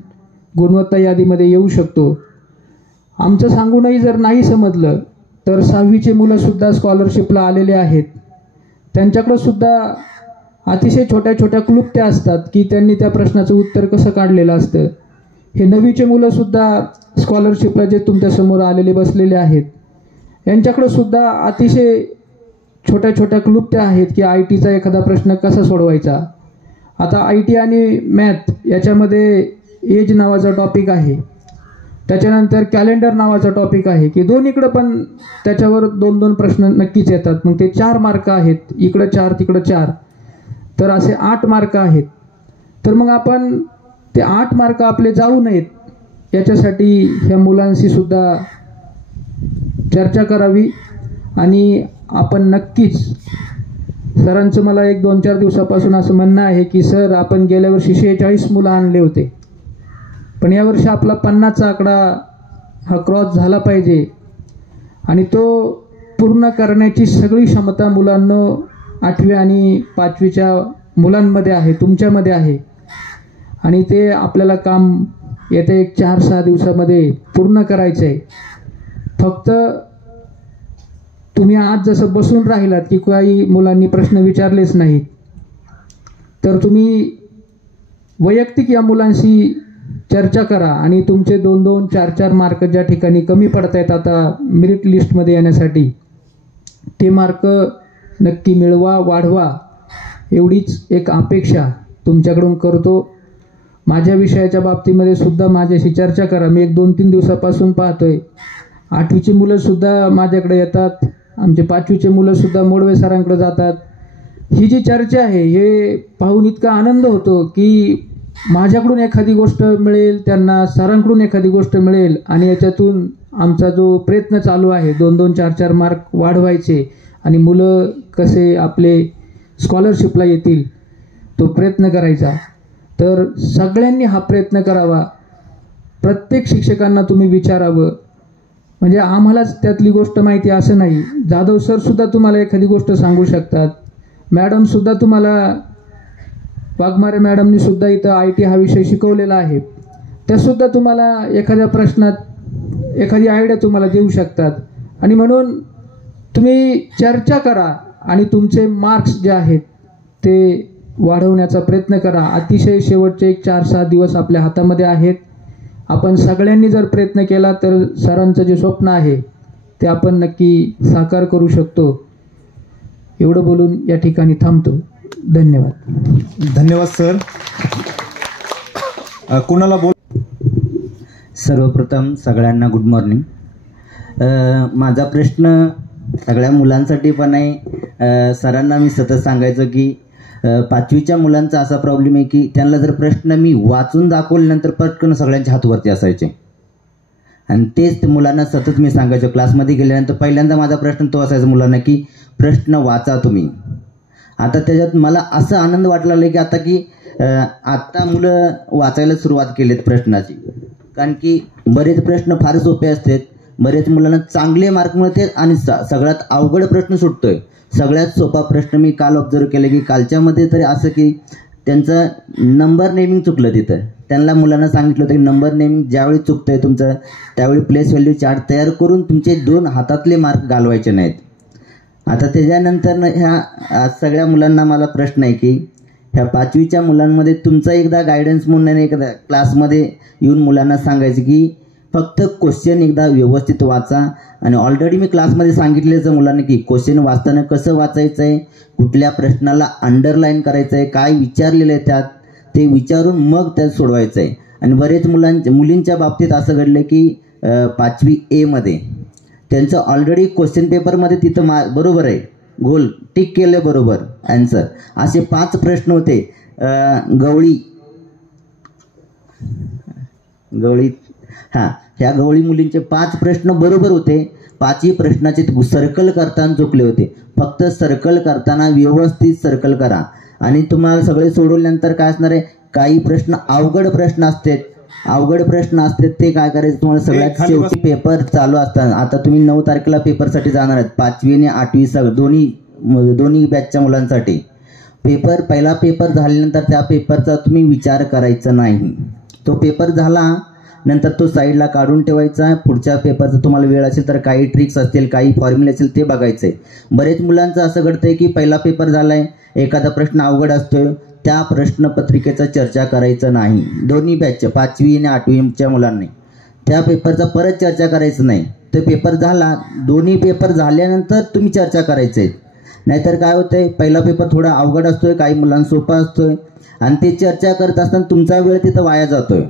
गुणवत्ता यादीमध्ये येऊ शकतो. आमचं सांगूनही जर नाही समजलं तर 6वीचे मुलंसुद्धा स्कॉलरशिपला आलेले आहेत. त्यांच्याकडं सुद्धा अतिशय छोट्या छोट्या क्लुप्त्या असतात की त्यांनी त्या प्रश्नाचं उत्तर कसं काढलेलं असतं. हे 9वीचे मुलंसुद्धा स्कॉलरशिपला जे तुमच्यासमोर आलेले बसलेले आहेत यांच्याकडं सुद्धा अतिशय छोट्या छोट्या क्लुप्त्या आहेत की IT चा एखादा प्रश्न कसा सोडवायचा. आता IT आणि मॅथ याच्यामध्ये एज नावाचा टॉपिक आहे. त्याच्यानंतर कॅलेंडर नावाचा टॉपिक आहे की दोन्हीकडं पण त्याच्यावर 2-2 प्रश्न नक्कीच येतात. मग ते 4 मार्क आहेत, इकडं 4 तिकडं 4, तर असे 8 मार्क आहेत. तर मग आपण ते 8 मार्क आपले जाऊ नयेत याच्यासाठी ह्या मुलांशी सुद्धा चर्चा करावी. आणि आपण नक्कीच, सरांचं मला 1-2-4 दिवसापासून असं म्हणणं आहे की सर आपण गेल्या वर्षी 46 मुलं आणले होते, पण यावर्षी आपला 50चा आकडा हा क्रॉस झाला पाहिजे. आणि तो पूर्ण करण्याची सगळी क्षमता मुलांना 8वी आणि 5वीच्या मुलांमध्ये आहे, तुमच्यामध्ये आहे. आणि ते आपल्याला काम येत्या 4-6 दिवसामध्ये पूर्ण करायचं आहे. फक्त तुम्ही आज जसं बसून राहिलात की काही मुलांनी प्रश्न विचारलेच नाहीत, तर तुम्ही वैयक्तिक या मुलांशी चर्चा करा आणि तुमचे 2-2, 4-4 मार्क ज्या ठिकाणी कमी पडत आहेत आता मेरिट लिस्टमध्ये येण्यासाठी, ते मार्क नक्की मिळवा, वाढवा, एवढीच एक अपेक्षा तुमच्याकडून करतो. माझ्या विषयाच्या बाबतीमध्ये सुद्धा माझ्याशी चर्चा करा. मी 1-2-3 दिवसापासून पाहतोय 8वीची मुलंसुद्धा माझ्याकडे येतात, आमचे 5वीचे मुलंसुद्धा मोडवे सरांकडे जातात. ही जी चर्चा आहे हे पाहून इतका आनंद होतो की माझ्याकडून एखादी गोष्ट मिळेल, त्यांना सरांकडून एखादी गोष्ट मिळेल, आणि याच्यातून आमचा जो प्रयत्न चालू आहे 2-2, 4-4 मार्क वाढवायचे आणि मुलं कसे आपले स्कॉलरशिपला येतील तो प्रयत्न करायचा. तर सगळ्यांनी हा प्रयत्न करावा. प्रत्येक शिक्षकांना तुम्ही विचारावं, म्हणजे आम्हालाच त्यातली गोष्ट माहिती असं नाही. जाधव सरसुद्धा तुम्हाला एखादी गोष्ट सांगू शकतात, मॅडमसुद्धा तुम्हाला, वाघमारे मॅडमनी सुद्धा इथं IT हा विषय शिकवलेला आहे, त्यासुद्धा तुम्हाला एखाद्या प्रश्नात एखादी आयडिया तुम्हाला देऊ शकतात. आणि म्हणून तुम्ही चर्चा करा आणि तुमचे मार्क्स जे आहेत ते वाढवण्याचा प्रयत्न करा. अतिशय शेवटचे 4-6 दिवस आपल्या हातामध्ये आहेत. आपण सगळ्यांनी जर प्रयत्न केला तर सरांचं जे स्वप्न आहे ते आपण नक्की साकार करू शकतो. एवढं बोलून या ठिकाणी थांबतो. धन्यवाद सर. कुणाला बोल. सर्वप्रथम सगळ्यांना गुड मॉर्निंग. माझा प्रश्न सगळ्या मुलांसाठी पण आहे. सरांना मी सतत सांगायचं की 5वीच्या मुलांचा असा प्रॉब्लेम आहे की त्यांना जर प्रश्न मी वाचून दाखवल्यानंतर पटकन सगळ्यांच्या हातवरती असायचे, आणि तेच मुलांना सतत मी सांगायचो. क्लासमध्ये गेल्यानंतर पहिल्यांदा माझा प्रश्न तो असायचा मुलांना की प्रश्न वाचा तुम्ही. आता त्याच्यात मला असं आनंद वाटला की आता मुलं वाचायला सुरुवात केलीत प्रश्नाची, कारण की बरेच प्रश्न फार सोपे असतात, बरेच मुलांना चांगले मार्क मिळतात आणि सगळ्यात अवघड प्रश्न सुटतोय. सगळ्यात सोपा प्रश्न मी काल ऑब्झर्व केलं की कालच्यामध्ये तरी असं की त्यांचं नंबर नेमिंग चुकलं. तिथं त्यांना मुलांना सांगितलं होतं की नंबर नेमिंग ज्यावेळी चुकतंय तुमचं त्यावेळी प्लेस व्हॅल्यू चार्ट तयार करून तुमचे 2 हातातले मार्क घालवायचे नाहीत. आता त्याच्यानंतर ह्या सगळ्या मुलांना मला प्रश्न आहे की ह्या 5वीच्या मुलांमध्ये तुमचा एकदा गायडन्स म्हणून एकदा क्लासमध्ये येऊन मुलांना सांगायचं की फक्त क्वेश्चन एकदा व्यवस्थित वाचा. आणि ऑलरेडी मी क्लासमध्ये सांगितलेलं मुलांना की क्वेश्चन वाचताना कसं वाचायचं आहे, कुठल्या प्रश्नाला अंडरलाईन करायचं आहे, काय विचारलेलं आहे त्यात ते विचारून मग त्यात सोडवायचं आहे. आणि बरेच मुलींच्या बाबतीत असं घडलं की 5वी A मध्ये त्यांचं ऑलरेडी क्वेश्चन पेपरमध्ये तिथं बरोबर आहे, गोल टिक केलं बरोबर आन्सर. असे 5 प्रश्न होते. गवळी ह्या गवळी मुलींचे 5 प्रश्न बरोबर होते. 5ही प्रश्नाचे सर्कल करताना चुकले होते. फक्त सर्कल करताना व्यवस्थित सर्कल करा. आणि तुम्हाला सगळे सोडवल्यानंतर काय असणार आहे, काही प्रश्न अवघड प्रश्न असतात ते काय करायचं तुम्हाला सगळ्यात शेवटी पेपर चालू असताना. आता तुम्ही 9 तारखेला पेपरसाठी जाणार आहेत 5वी आणि 8वी दोन्ही बॅचच्या मुलांसाठी. पहिला पेपर झाल्यानंतर त्या पेपरचा तुम्ही विचार करायचा नाही. तो पेपर झाला नंतर तो साईडला काढून ठेवायचा. पुढच्या पेपरचा तुम्हाला वेळ असेल तर काही ट्रिक्स असतील, काही फॉर्म्युले असेल ते बघायचे. बरेच मुलांचं असं घडतंय की पहिला पेपर झालाय, एखादा प्रश्न अवघड असतोय, त्या प्रश्नपत्रिकेचा चर्चा करायचं नाही. दोन्ही बॅचच्या 5वी आणि 8वीच्या मुलांनी त्या पेपरचा परत चर्चा करायचं नाही. तो पेपर झाला, दोन्ही पेपर झाल्यानंतर तुम्ही चर्चा करायचे. नाहीतर काय होतंय, पहिला पेपर थोडा अवघड असतोय, काही मुलांना सोपा असतोय, आणि ते चर्चा करत असताना तुमचा वेळ तिथं वाया जातोय.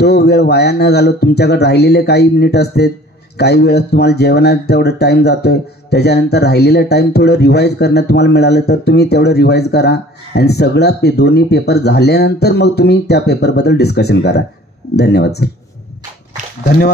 तो वेळ वाया न घालवत तुमच्याकडे राहिलेले काही मिनिट असते, काही वेळेस तुम्हाला जेवणात तेवढं टाईम जातोय, त्याच्यानंतर राहिलेलं टाईम थोडं रिवाईज करण्यात तुम्हाला मिळालं तर तुम्ही तेवढं रिवाईज करा आणि सगळा दोन्ही पेपर झाल्यानंतर मग तुम्ही त्या पेपरबद्दल डिस्कशन करा. धन्यवाद सर. धन्यवाद.